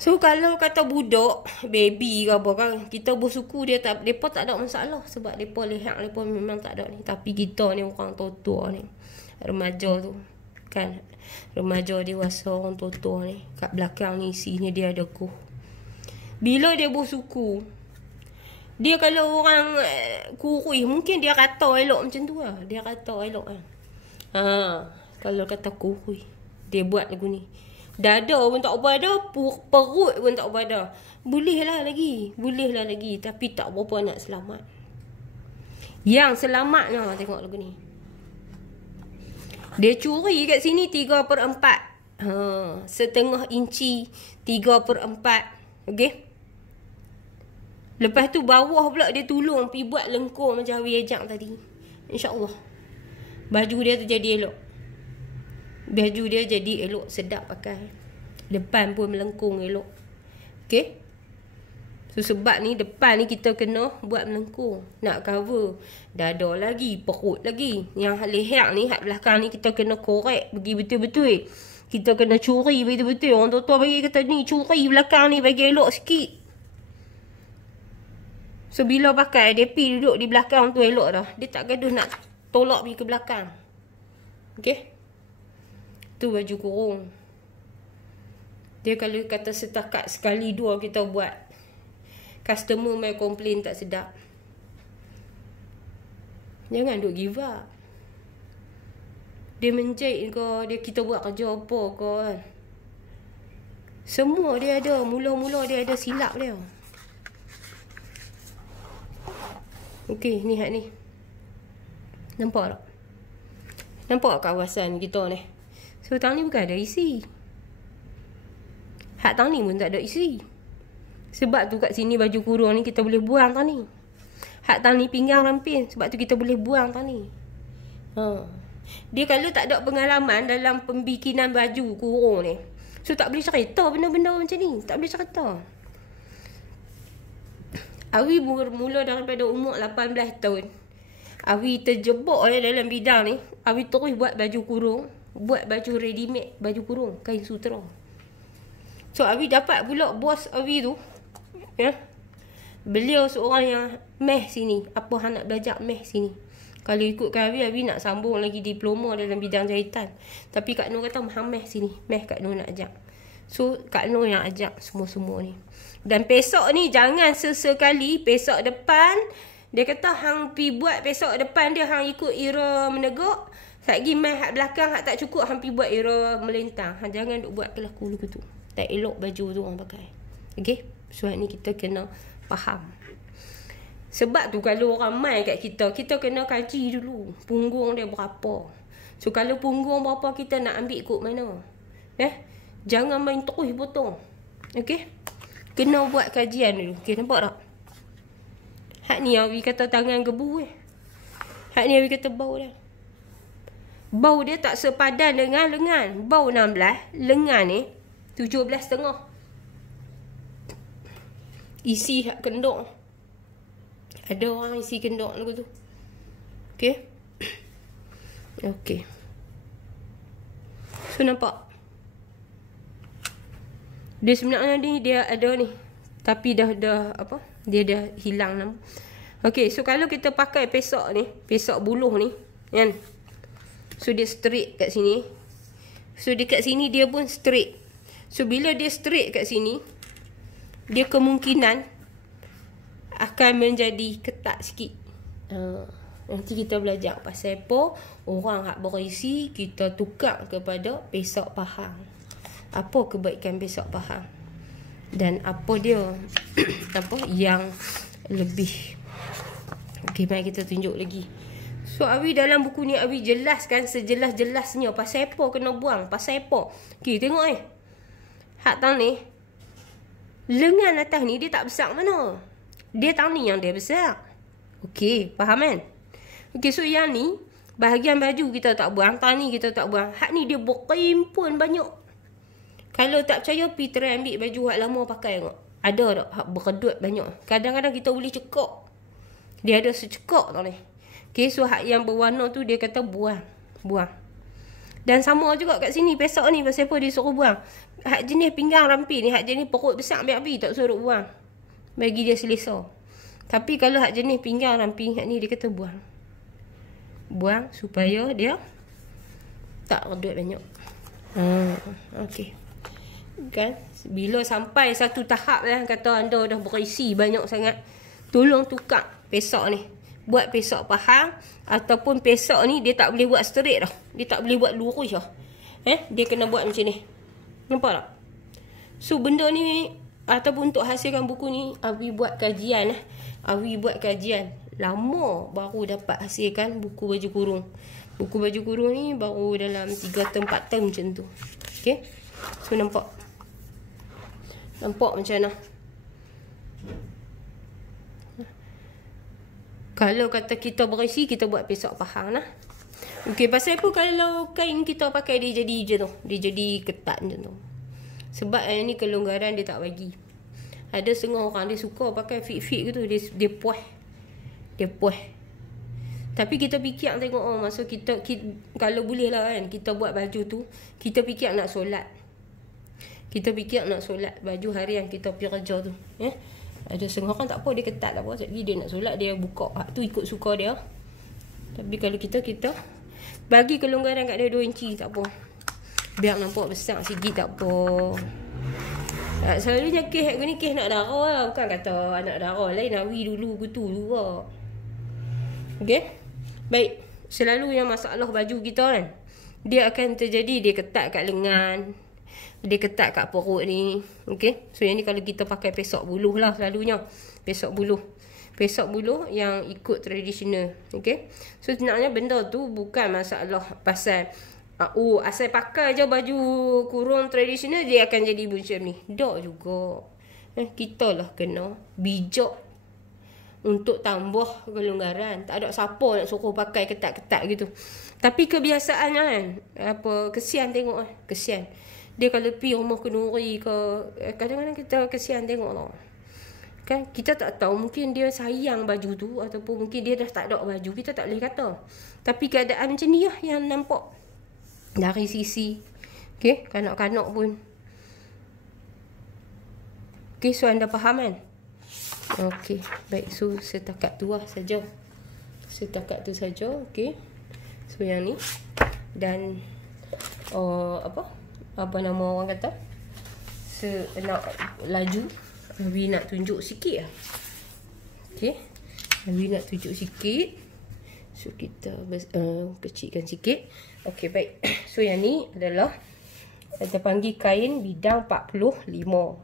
So kalau kata budak, baby ke apa kan, kita bersuku depa tak ada masalah sebab depa leher depa memang tak ada ni. Tapi kita ni orang tua ni, remaja tu kan, remaja dewasa orang tua ni, kat belakang ni sini dia ada goh. Bila dia bersuku, dia kalau orang kurui mungkin dia kata elok macam tu lah. Dia kata elok kan. Kalau kata kurui, dia buat lagu ni. Dada pun tak berada, perut pun tak berada. Boleh lah lagi. Tapi tak berapa nak selamat. Yang selamatnya tengok lagu ni. Dia curi kat sini 3/4. Setengah inci 3/4. Okey. Lepas tu bawah pula dia tolong pergi buat lengkung macam Hawi ajak tadi. InsyaAllah. Baju dia tu jadi elok. Baju dia jadi elok, sedap pakai. Depan pun melengkung elok. Okay. So sebab ni depan ni kita kena buat melengkung. Nak cover dada lagi, perut lagi. Yang leher ni, hak belakang ni kita kena korek bagi betul-betul. Kita kena curi betul-betul. Orang tua bagi kata ni curi belakang ni bagi elok sikit. So bila pakai, dia pergi duduk di belakang tu elok dah. Dia tak gaduh nak tolak pergi ke belakang. Okay. Tu baju kurung. Dia kalau kata setakat sekali dua kita buat, customer mai komplain tak sedap. Jangan duk give up. Dia menjahit ke, kita buat kerja apa ke kan. Semua dia ada, mula-mula dia ada silap dia. Okey, ni hak ni. Nampak tak? Nampak kawasan kita ni? So tang ni bukan ada isi. Hak tang ni pun tak ada isi. Sebab tu kat sini baju kurung ni kita boleh buang tang ni. Hak tang ni pinggang ramping. Sebab tu kita boleh buang tang ni. Dia kalau tak ada pengalaman dalam pembikinan baju kurung ni, so tak boleh cerita benda-benda macam ni. Tak boleh cerita. Awi mula daripada umur 18 tahun. Awi terjebak dalam bidang ni. Awi terus buat baju kurung. Buat baju ready made, baju kurung, kain sutera. So Awi dapat pula bos Awi tu, ya. Beliau seorang yang meh sini. Apa hang nak belajar meh sini. Kalau ikutkan Awi nak sambung lagi diploma dalam bidang jahitan. Tapi Kak Nur kata hang meh sini. Meh Kak Nur nak ajak. So Kak Nur yang ajak semua-semua ni. Dan pesok ni jangan sesekali pesok depan dia kata hang pi buat pesok depan dia hang ikut ira menegak. Satgi mai hak belakang hak tak cukup hang pi buat ira melintang. Hang jangan duk buat kelaku tu. Tak elok baju tu orang pakai. Okey? Sebab ni kita kena faham. Sebab tu kalau orang mai kat kita kena kaji dulu punggung dia berapa. So kalau punggung berapa kita nak ambil ikut mana? Jangan main terus potong. Okey? Kena buat kajian dulu. Okey, nampak tak? Hak ni Awi kata tangan gebu Hak ni Awi kata bau dia. Bau dia tak sepadan dengan lengan. Bau 16, lengan ni 17,5. Isi hak kendok. Ada orang isi kendok lagu tu. Okey. Okey. So nampak. Dia sebenarnya ni dia ada ni. Tapi dah apa? Dia dah hilang nama. Okey, so kalau kita pakai pesok ni, pesok buluh ni, kan? So dia straight kat sini. So dekat sini dia pun straight. So bila dia straight kat sini, dia kemungkinan akan menjadi ketat sikit. Nanti kita belajar pasal apa orang hak berisi kita tukar kepada pesok pahang. Apa kebaikan pesok pahang? Dan apa dia apa yang lebih. Okey, mari kita tunjuk lagi. So Awi dalam buku ni Awi jelaskan sejelas-jelasnya pasal apa kena buang, pasal apa. Okey, tengok hak tang ni. Lengan atas ni dia tak besar mana. Dia tang ni yang dia besar. Okey, faham kan? Okey, so yang ni bahagian baju kita tak buang, tani kita tak buang. Hak ni dia berkimpun banyak. Kalau tak percaya, pergi try ambil baju hak lama pakai tengok. Ada tak hak berkedut banyak. Kadang-kadang kita boleh cekak. Dia ada secekak tau ni. Okey, so hak yang berwarna tu dia kata buang. Buang. Dan sama juga kat sini pesak ni, pasal apa dia suruh buang. Hak jenis pinggang rampi ni, hak jenis perut besar ambil api tak suruh buang. Bagi dia selesa. Tapi kalau hak jenis pinggang rampi, hak ni dia kata buang. Buang supaya dia tak redut banyak. Okey. Kan? Bila sampai satu tahap lah, kata anda dah berisi banyak sangat, tolong tukar pesak ni. Buat pesak pahang. Ataupun pesak ni dia tak boleh buat straight dah. Dia tak boleh buat lurus dah. Dia kena buat macam ni. Nampak tak? So benda ni, ataupun untuk hasilkan buku ni, Awi buat kajian. Awi buat kajian. Lama baru dapat hasilkan buku baju kurung. Buku baju kurung ni baru dalam 3 term 4 term macam tu. Okay. So nampak. Nampak macam mana? Kalau kata kita berisi, kita buat pesak pahang lah. Okey, pasal apa kalau kain kita pakai dia jadi je tu. Dia jadi ketat macam tu. Sebab ni kelonggaran dia tak bagi. Ada setengah orang dia suka pakai fit-fit gitu. Dia puas. Dia puas. Tapi kita fikir tengok, masa kita kalau boleh lah kan, kita buat baju tu, kita fikir nak solat. Kita fikir nak solat baju harian kita pergi kerja tu. Ada setengah orang tak apa, dia ketat tak apa. Jadi dia nak solat, dia buka. Hak tu ikut suka dia. Tapi kalau kita bagi kelonggaran kat dia 2 inci tak apa. Biar nampak besar sikit tak apa. Selalunya kes aku ni kes nak darah lah. Bukan kata anak darah lain. Awi dulu kutu juga. Okay. Baik. Selalu yang masalah baju kita kan, dia akan terjadi, dia ketat kat lengan, dia ketat kat perut ni. Okay. So yang ni kalau kita pakai pesak buluh lah selalunya. Pesak buluh. Pesak buluh yang ikut tradisional. Okay. So sebenarnya benda tu bukan masalah pasal asal pakai je baju kurung tradisional dia akan jadi macam ni. Tak juga. Kita lah kena bijak untuk tambah kelonggaran. Tak ada siapa nak suruh pakai ketat-ketat gitu. Tapi kebiasaannya kan, kesian tengok kesian. Dia kalau pergi rumah kenduri ke, kadang-kadang kita kesian tengok tau. Kan kita tak tahu, mungkin dia sayang baju tu ataupun mungkin dia dah tak ada baju, kita tak boleh kata. Tapi keadaan macam ni lah yang nampak dari sisi kanak-kanak pun. So anda faham kan? Baik, so setakat tu lah saja. Setakat tu saja. So yang ni. Dan apa nama orang kata, nak laju, Awi nak tunjuk sikit lah. Awi nak tunjuk sikit. So kita kecilkan sikit. Baik. So yang ni adalah kita panggil kain bidang 45.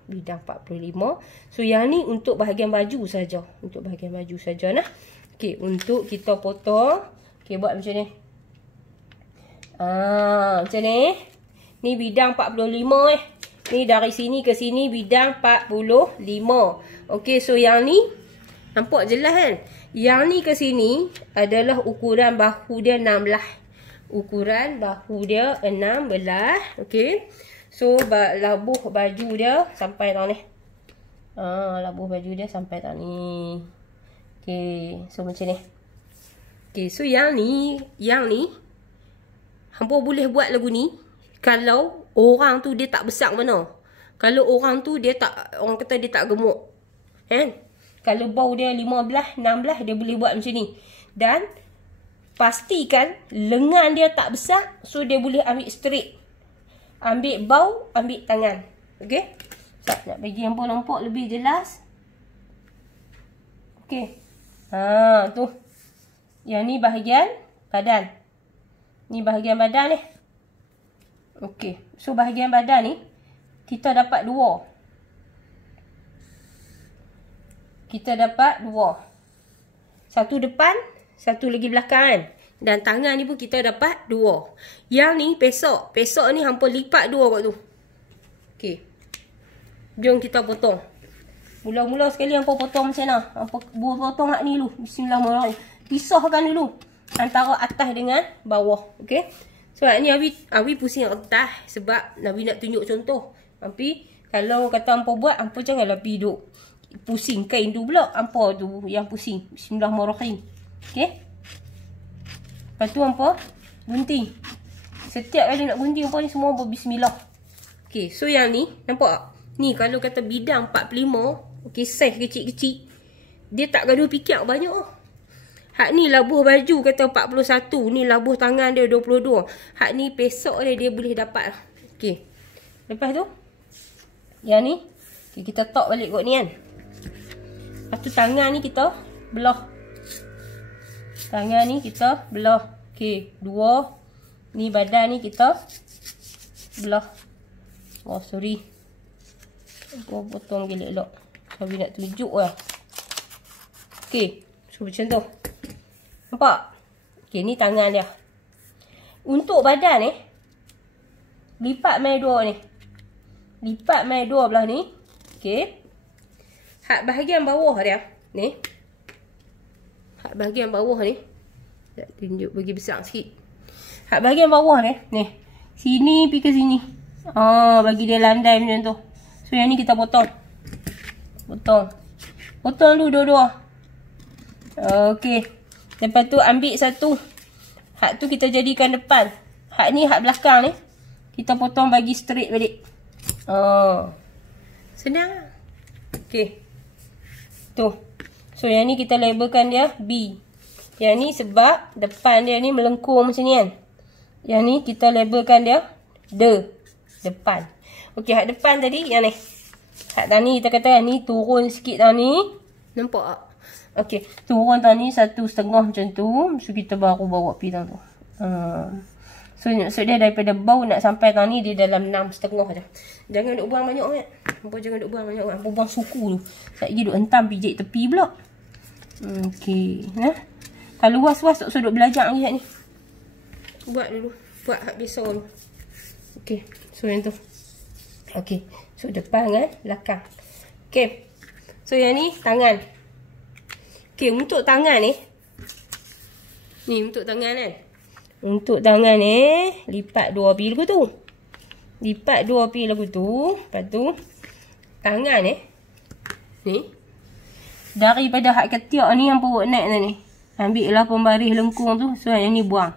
Bidang 45. So yang ni untuk bahagian baju saja. Untuk bahagian baju saja nah. Untuk kita potong. Buat macam ni. Macam ni. Ni bidang 45 Ni dari sini ke sini bidang 45. So yang ni nampak jelas kan? Yang ni ke sini adalah ukuran bahu dia 16. Ukuran bahu dia 16. So labuh baju dia sampai tau ni. Labuh baju dia sampai tau ni. So macam ni. So yang ni hampa boleh buat lagu ni kalau orang tu dia tak besar mana. Kalau orang tu dia tak, orang kata dia tak gemuk. Kalau bau dia 15, 16 dia boleh buat macam ni. Dan pastikan lengan dia tak besar, so dia boleh ambil straight. Ambil bau, ambil tangan. Nak bagi hampa nampak lebih jelas. Tu. Yang ni bahagian badan. Ni bahagian badan ni. So bahagian badan ni kita dapat 2. Kita dapat 2. Satu depan, satu lagi belakang kan. Dan tangan ni pun kita dapat 2. Yang ni pesak. Pesak ni hampa lipat 2 kat tu. Jom kita potong. Mula-mula sekali hampa potong macam mana? Hampa potong hak ni dulu. Bismillahirrahmanirrahim. Pisahkan dulu. antara atas dengan bawah. Okey. So ni Awi pusing atas sebab Awi nak tunjuk contoh. Tapi kalau kata hampa buat, hampa janganlah pergi duk pusing kain tu pula. Hampa tu yang pusing. Bismillahirrahmanirrahim. Okey. Lepas tu hampa gunting. Setiap kali nak gunting hampa ni semua hampa bismillah. Okey, so yang ni nampak tak? Ni kalau kata bidang 45, okey, saiz kecil-kecil, dia tak gaduh fikir banyak lah. Hak ni labuh baju kata 41, ni labuh tangan dia 22. Hak ni pesok dia boleh dapat lah. Okey. Lepas tu yang ni okay, kita tok balik kot ni kan. Lepas tu tangan ni kita belah. Tangan ni kita belah. Okey, 2. Ni badan ni kita belah. Oh, sorry. Aku potong elok-elok. Tapi nak tunjuk lah. Okey, so macam tu. Nampak? Okey, ni tangan dia. Untuk badan ni, lipat mai 2 ni. Lipat mai 2 belah ni. Okey. Hak bahagian bawah dia, ni. Hak bahagian bawah ni. Tak tunjuk bagi besar sikit. Hak bahagian bawah ni, ni. Sini pergi ke sini. Bagi dia landai macam tu. So yang ni kita potong. Potong dulu dua-dua. Okey. Lepas tu ambil satu. Hak tu kita jadikan depan. Hak ni hak belakang ni kita potong bagi straight balik. Senang. Okey. Tu. So yang ni kita labelkan dia B. Yang ni sebab depan dia ni melengkung macam ni kan. Yang ni kita labelkan dia D. Depan. Okey, hak depan tadi yang ni. Hak tadi kita kata ni turun sikit dah ni. Nampak tak? Okey, turun tadi 1,5 macam tu. So kita baru bawa pi tu. So dia daripada bau nak sampai tadi dia dalam 6,5 je. Jangan duk buang banyak sangat. Hampa jangan duk buang banyak sangat. Hampa buang suku tu. Sat lagi duk hentam pijak tepi pula. Okey, nah. Kalau was-was tak usah duk belajar lagi ni. Buat dulu. Buat hak biasa dulu. Okey. So yang tu. Okey. So depan dengan belakang. Okey. So yang ni tangan. Okey, untuk tangan ni. Ni untuk tangan kan. Untuk tangan ni lipat 2 pi lagu tu. Lipat 2 pi lagu tu. Lepas tu tangan ni. Ni. Daripada hak ketiak ni hampa buat naik ni. Ambil lah pembaris lengkung tu. So yang ni buang.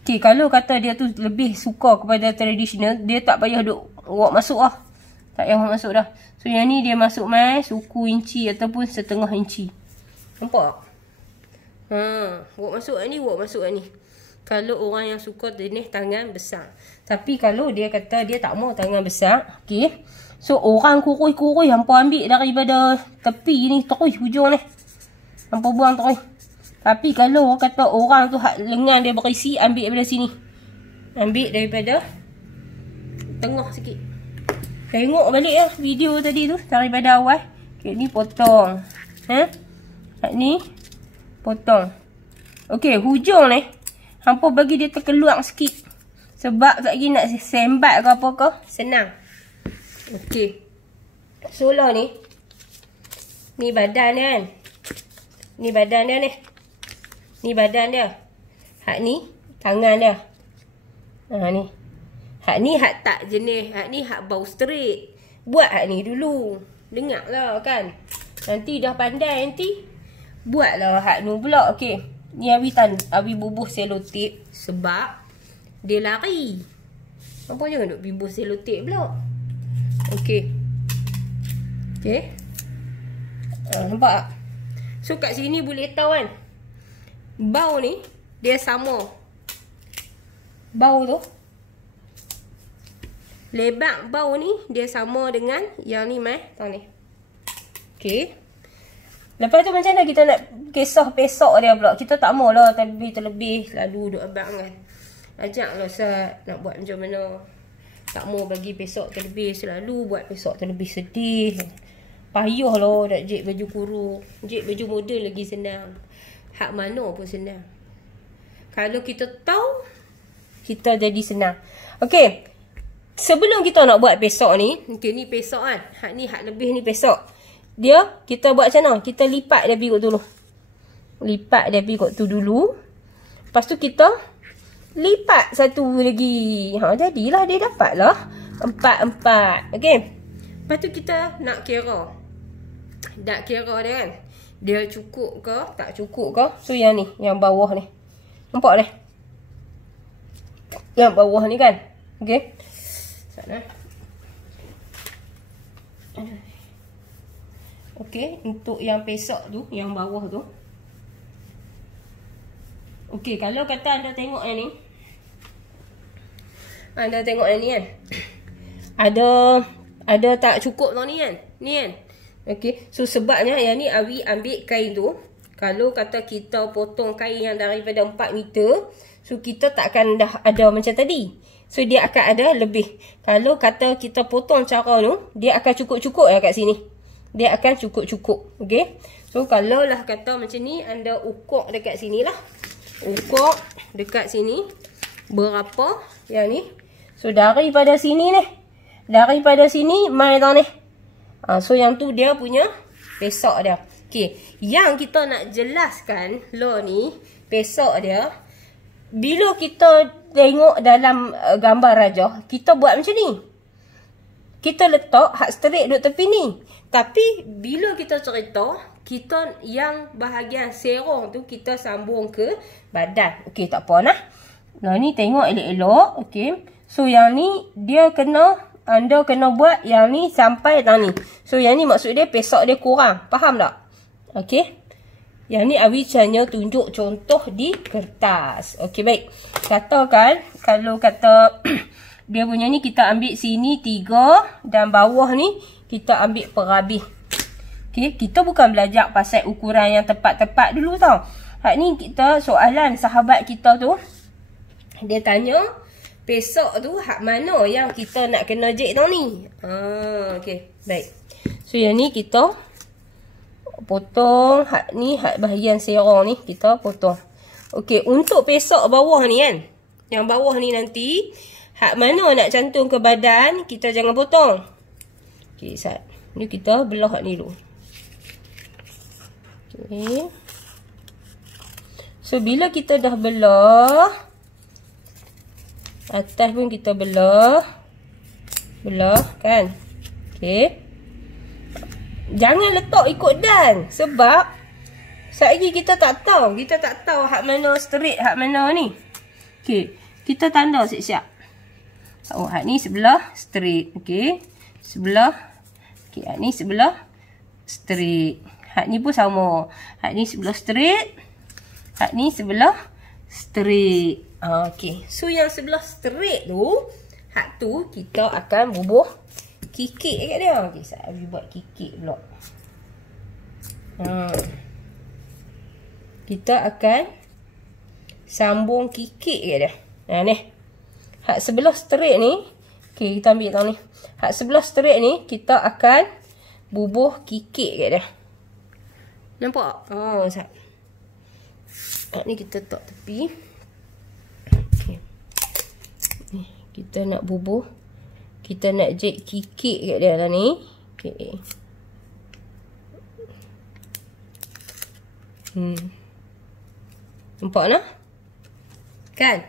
Okay, kalau kata dia tu lebih suka kepada tradisional, dia tak payah duk wak masuk lah. Tak payah wak masuk dah. So yang ni dia masuk mai suku inci ataupun setengah inci. Nampak tak? Wak masuk ni, wak masuk ni. Kalau orang yang suka jenis tangan besar. Tapi kalau dia kata dia tak mau tangan besar, okay. So orang kurui-kurui hampa ambil daripada tepi ni terus hujung ni. Hampa buang terus. Tapi kalau kata orang tu hak lengan dia berisi, ambil daripada sini. Ambil daripada tengah sikit. Tengok balik lah video tadi tu daripada awal. Okay, ni potong. Hak ni potong. Okay, hujung ni hampa bagi dia terkeluar sikit. Sebab tak lagi nak sembat ke apa ke, senang. Okay. Solah ni. Ni badan dia kan. Ni badan dia ni. Ni badan dia. Hak ni tangan dia. Ni. Hak ni hak tak jenis. Hak ni hak bau straight. Buat hak ni dulu. Dengar lah kan. Nanti dah pandai nanti. Buatlah hak ni pula. Okey. Ni Awi bubuh selotip. Sebab dia lari. Apa jangan duk bubuh selotip pula. Okey. Okey. Nampak tak? So kat sini boleh tahu kan. Bau ni dia sama. Bau tu. Lebak bau ni dia sama dengan yang ni tahu ni. Okey. Lepas tu macam mana kita nak kisah pesok dia pula. Kita tak maulah terlebih lalu duk abang kan. Ajaklah Ustaz nak buat macam mana. Tak mau bagi pesok terlebih selalu buat pesok terlebih sedih. Payuh lah nak jahit baju kurung. Jahit baju model lagi senang. Hak mana pun senang. Kalau kita tahu, kita jadi senang. Okey. Sebelum kita nak buat pesok ni. Okay, ni pesok kan. Hak ni hak lebih ni pesok. Dia, kita buat macam mana? Kita lipat dia pergi kot dulu. Lipat dia pergi kot tu dulu. Lepas tu kita lipat satu lagi. Jadilah dia dapatlah 4. Okey. Lepas tu kita nak kira. Nak kira dia kan. Dia cukup ke, tak cukup ke. So yang ni, yang bawah ni. Nampak ni? Yang bawah ni kan. Okey. Sana. Okey, untuk yang pesak tu, yang bawah tu. Okey, kalau kata anda tengok yang ni. Anda tengok yang ni kan. Ada tak cukup tau ni kan. Ni kan. Okey, so sebabnya yang ni Awi ambil kain tu. Kalau kata kita potong kain yang daripada 4 meter, so kita tak akan dah ada macam tadi. So dia akan ada lebih. Kalau kata kita potong cara tu, dia akan cukup-cukup lah kat sini. Dia akan cukup-cukup. Okey. So kalau lah kata macam ni, anda ukur dekat sini lah. Ukur dekat sini. Berapa yang ni. So daripada sini ni. Daripada sini mai tau ni. So yang tu dia punya pesak dia. Okey. Yang kita nak jelaskan lo ni. Pesak dia. Bila kita tengok dalam gambar rajah. Kita buat macam ni. Kita letak hak straight duduk tepi ni. Tapi bila kita cerita, kita yang bahagian serong tu kita sambung ke badan. Okey, tak apa nah. Nah ni tengok elok-elok. Okey. So yang ni dia kena, anda kena buat yang ni sampai tang ni. So yang ni maksud dia pesak dia kurang. Faham tak? Okey. Yang ni Awi hanya tunjuk contoh di kertas. Okey, baik. Katakan kalau kata dia punya ni kita ambil sini 3 dan bawah ni kita ambil perhabis. Okey, kita bukan belajar pasal ukuran yang tepat-tepat dulu tau. Hak ni kita soalan sahabat kita tu. Dia tanya pesak tu hak mana yang kita nak kena jek tau ni. Okey, baik. So yang ni kita potong hak ni, hak bahagian serong ni kita potong. Okey, untuk pesak bawah ni kan. Yang bawah ni nanti hak mana nak cantum ke badan, kita jangan potong. Okey, sat. Ni kita belah hak ni dulu. Okey. So bila kita dah belah, atas pun kita belah. Belah kan. Okey. Jangan letak ikut dan. Sebab sekejap kita tak tahu. Kita tak tahu hak mana straight, hak mana ni. Okey. Kita tanda siap-siap. Oh, hak ni sebelah straight. Okey. Sebelah. Okey, hak ni sebelah straight. Hak ni pun sama. Hak ni sebelah straight. Hak ni sebelah straight. Okey. So yang sebelah straight tu, hak tu kita akan bubuh kikik dekat dia. Okey, saya buat kikik pula. Kita akan sambung kikik dekat dia. Ni. Hak sebelah straight ni, okey, kita ambil tau ni. Hak sebelah straight ni kita akan bubuh kikik kat dia. Nampak? Sat. Hak ni kita letak tepi. Okey. Ni kita nak bubuh. Kita nak jek kikik kat dia lah ni. Okey. Nampak nah? Kan?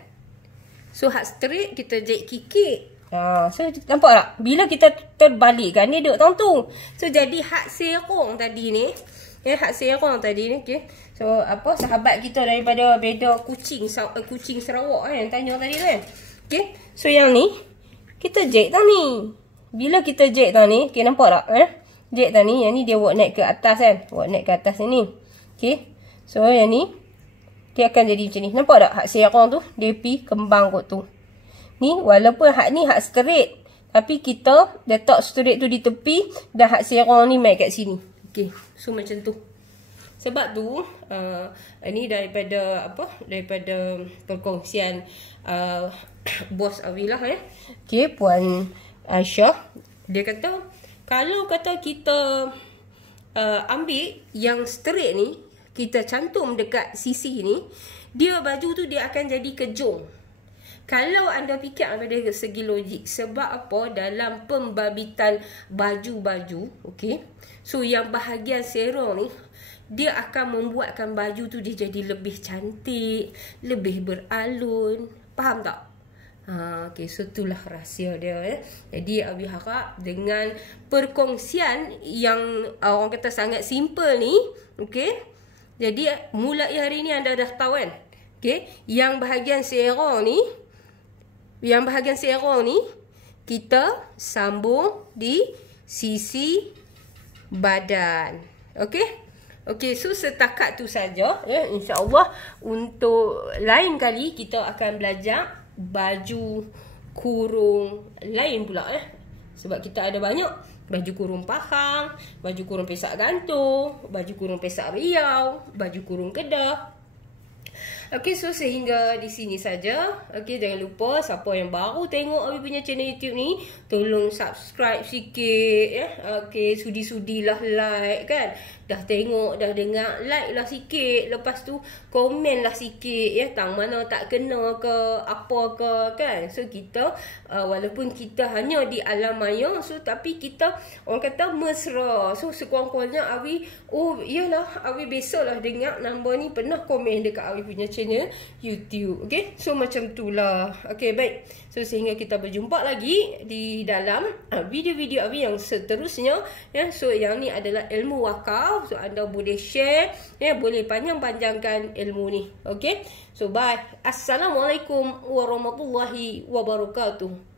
So hak straight kita jek kikik. So nampak tak? Bila kita terbalikkan ni duduk tang tu. So jadi hak serong tadi ni. Hak serong tadi ni. Okay. So apa sahabat kita daripada beda kucing Sarawak kan. Tanya tadi tu kan. Okay. So yang ni. Kita jek tang ni. Bila kita jek tang ni. Okay, nampak tak? Jek tang ni. Yang ni dia buat naik ke atas kan. Buat naik ke atas ni. Okay. So yang ni. Dia akan jadi macam ni. Nampak tak? Hak serong tu. Dia pergi kembang kot tu. Ni walaupun hak ni hak straight. Tapi kita letak straight tu di tepi. Dan hak serong ni main kat sini. Okay. So macam tu. Sebab tu. Ini daripada apa? Daripada perkongsian bos Awilah Okay. Puan Aisyah. Dia kata. Kalau kata kita ambil yang straight ni. Kita cantum dekat sisi ni. Dia baju tu dia akan jadi kejung. Kalau anda fikir dari segi logik. Sebab apa? Dalam pembabitan baju-baju. Okay. So yang bahagian serong ni. dia akan membuatkan baju tu dia jadi lebih cantik, lebih beralun. Faham tak? Okay, so itulah rahsia dia. Jadi Abi harap dengan perkongsian yang orang kata sangat simple ni, okay, jadi mulai hari ni anda dah tahu kan, okay, yang bahagian serong ni kita sambung di sisi badan. Okey, so setakat tu saja ya. InsyaAllah untuk lain kali kita akan belajar baju kurung lain pula sebab kita ada banyak baju kurung pahang, baju kurung pesak gantung, baju kurung pesak riau, baju kurung kedah. Okey, so sehingga di sini saja. Okey, jangan lupa siapa yang baru tengok Abi punya channel YouTube ni, tolong subscribe sikit ya. Okey, sudi-sudilah like kan. Dah tengok, dah dengar, like lah sikit. Lepas tu komen lah sikit ya, tang mana tak kena ke apa ke kan. So kita walaupun kita hanya di alam maya, so tapi kita orang kata mesra. So sekurang-kurangnya Abi, oh iyalah, Abi besoklah dengar nombor ni pernah komen dekat Abi punya channel YouTube. Okay, so macam tu lah. Okay, baik. So sehingga kita berjumpa lagi di dalam video-video Abi yang seterusnya ya. So yang ni adalah ilmu wakaf. So anda boleh share ya, boleh panjang-panjangkan ilmu ni. Okay, so bye. Assalamualaikum warahmatullahi wabarakatuh.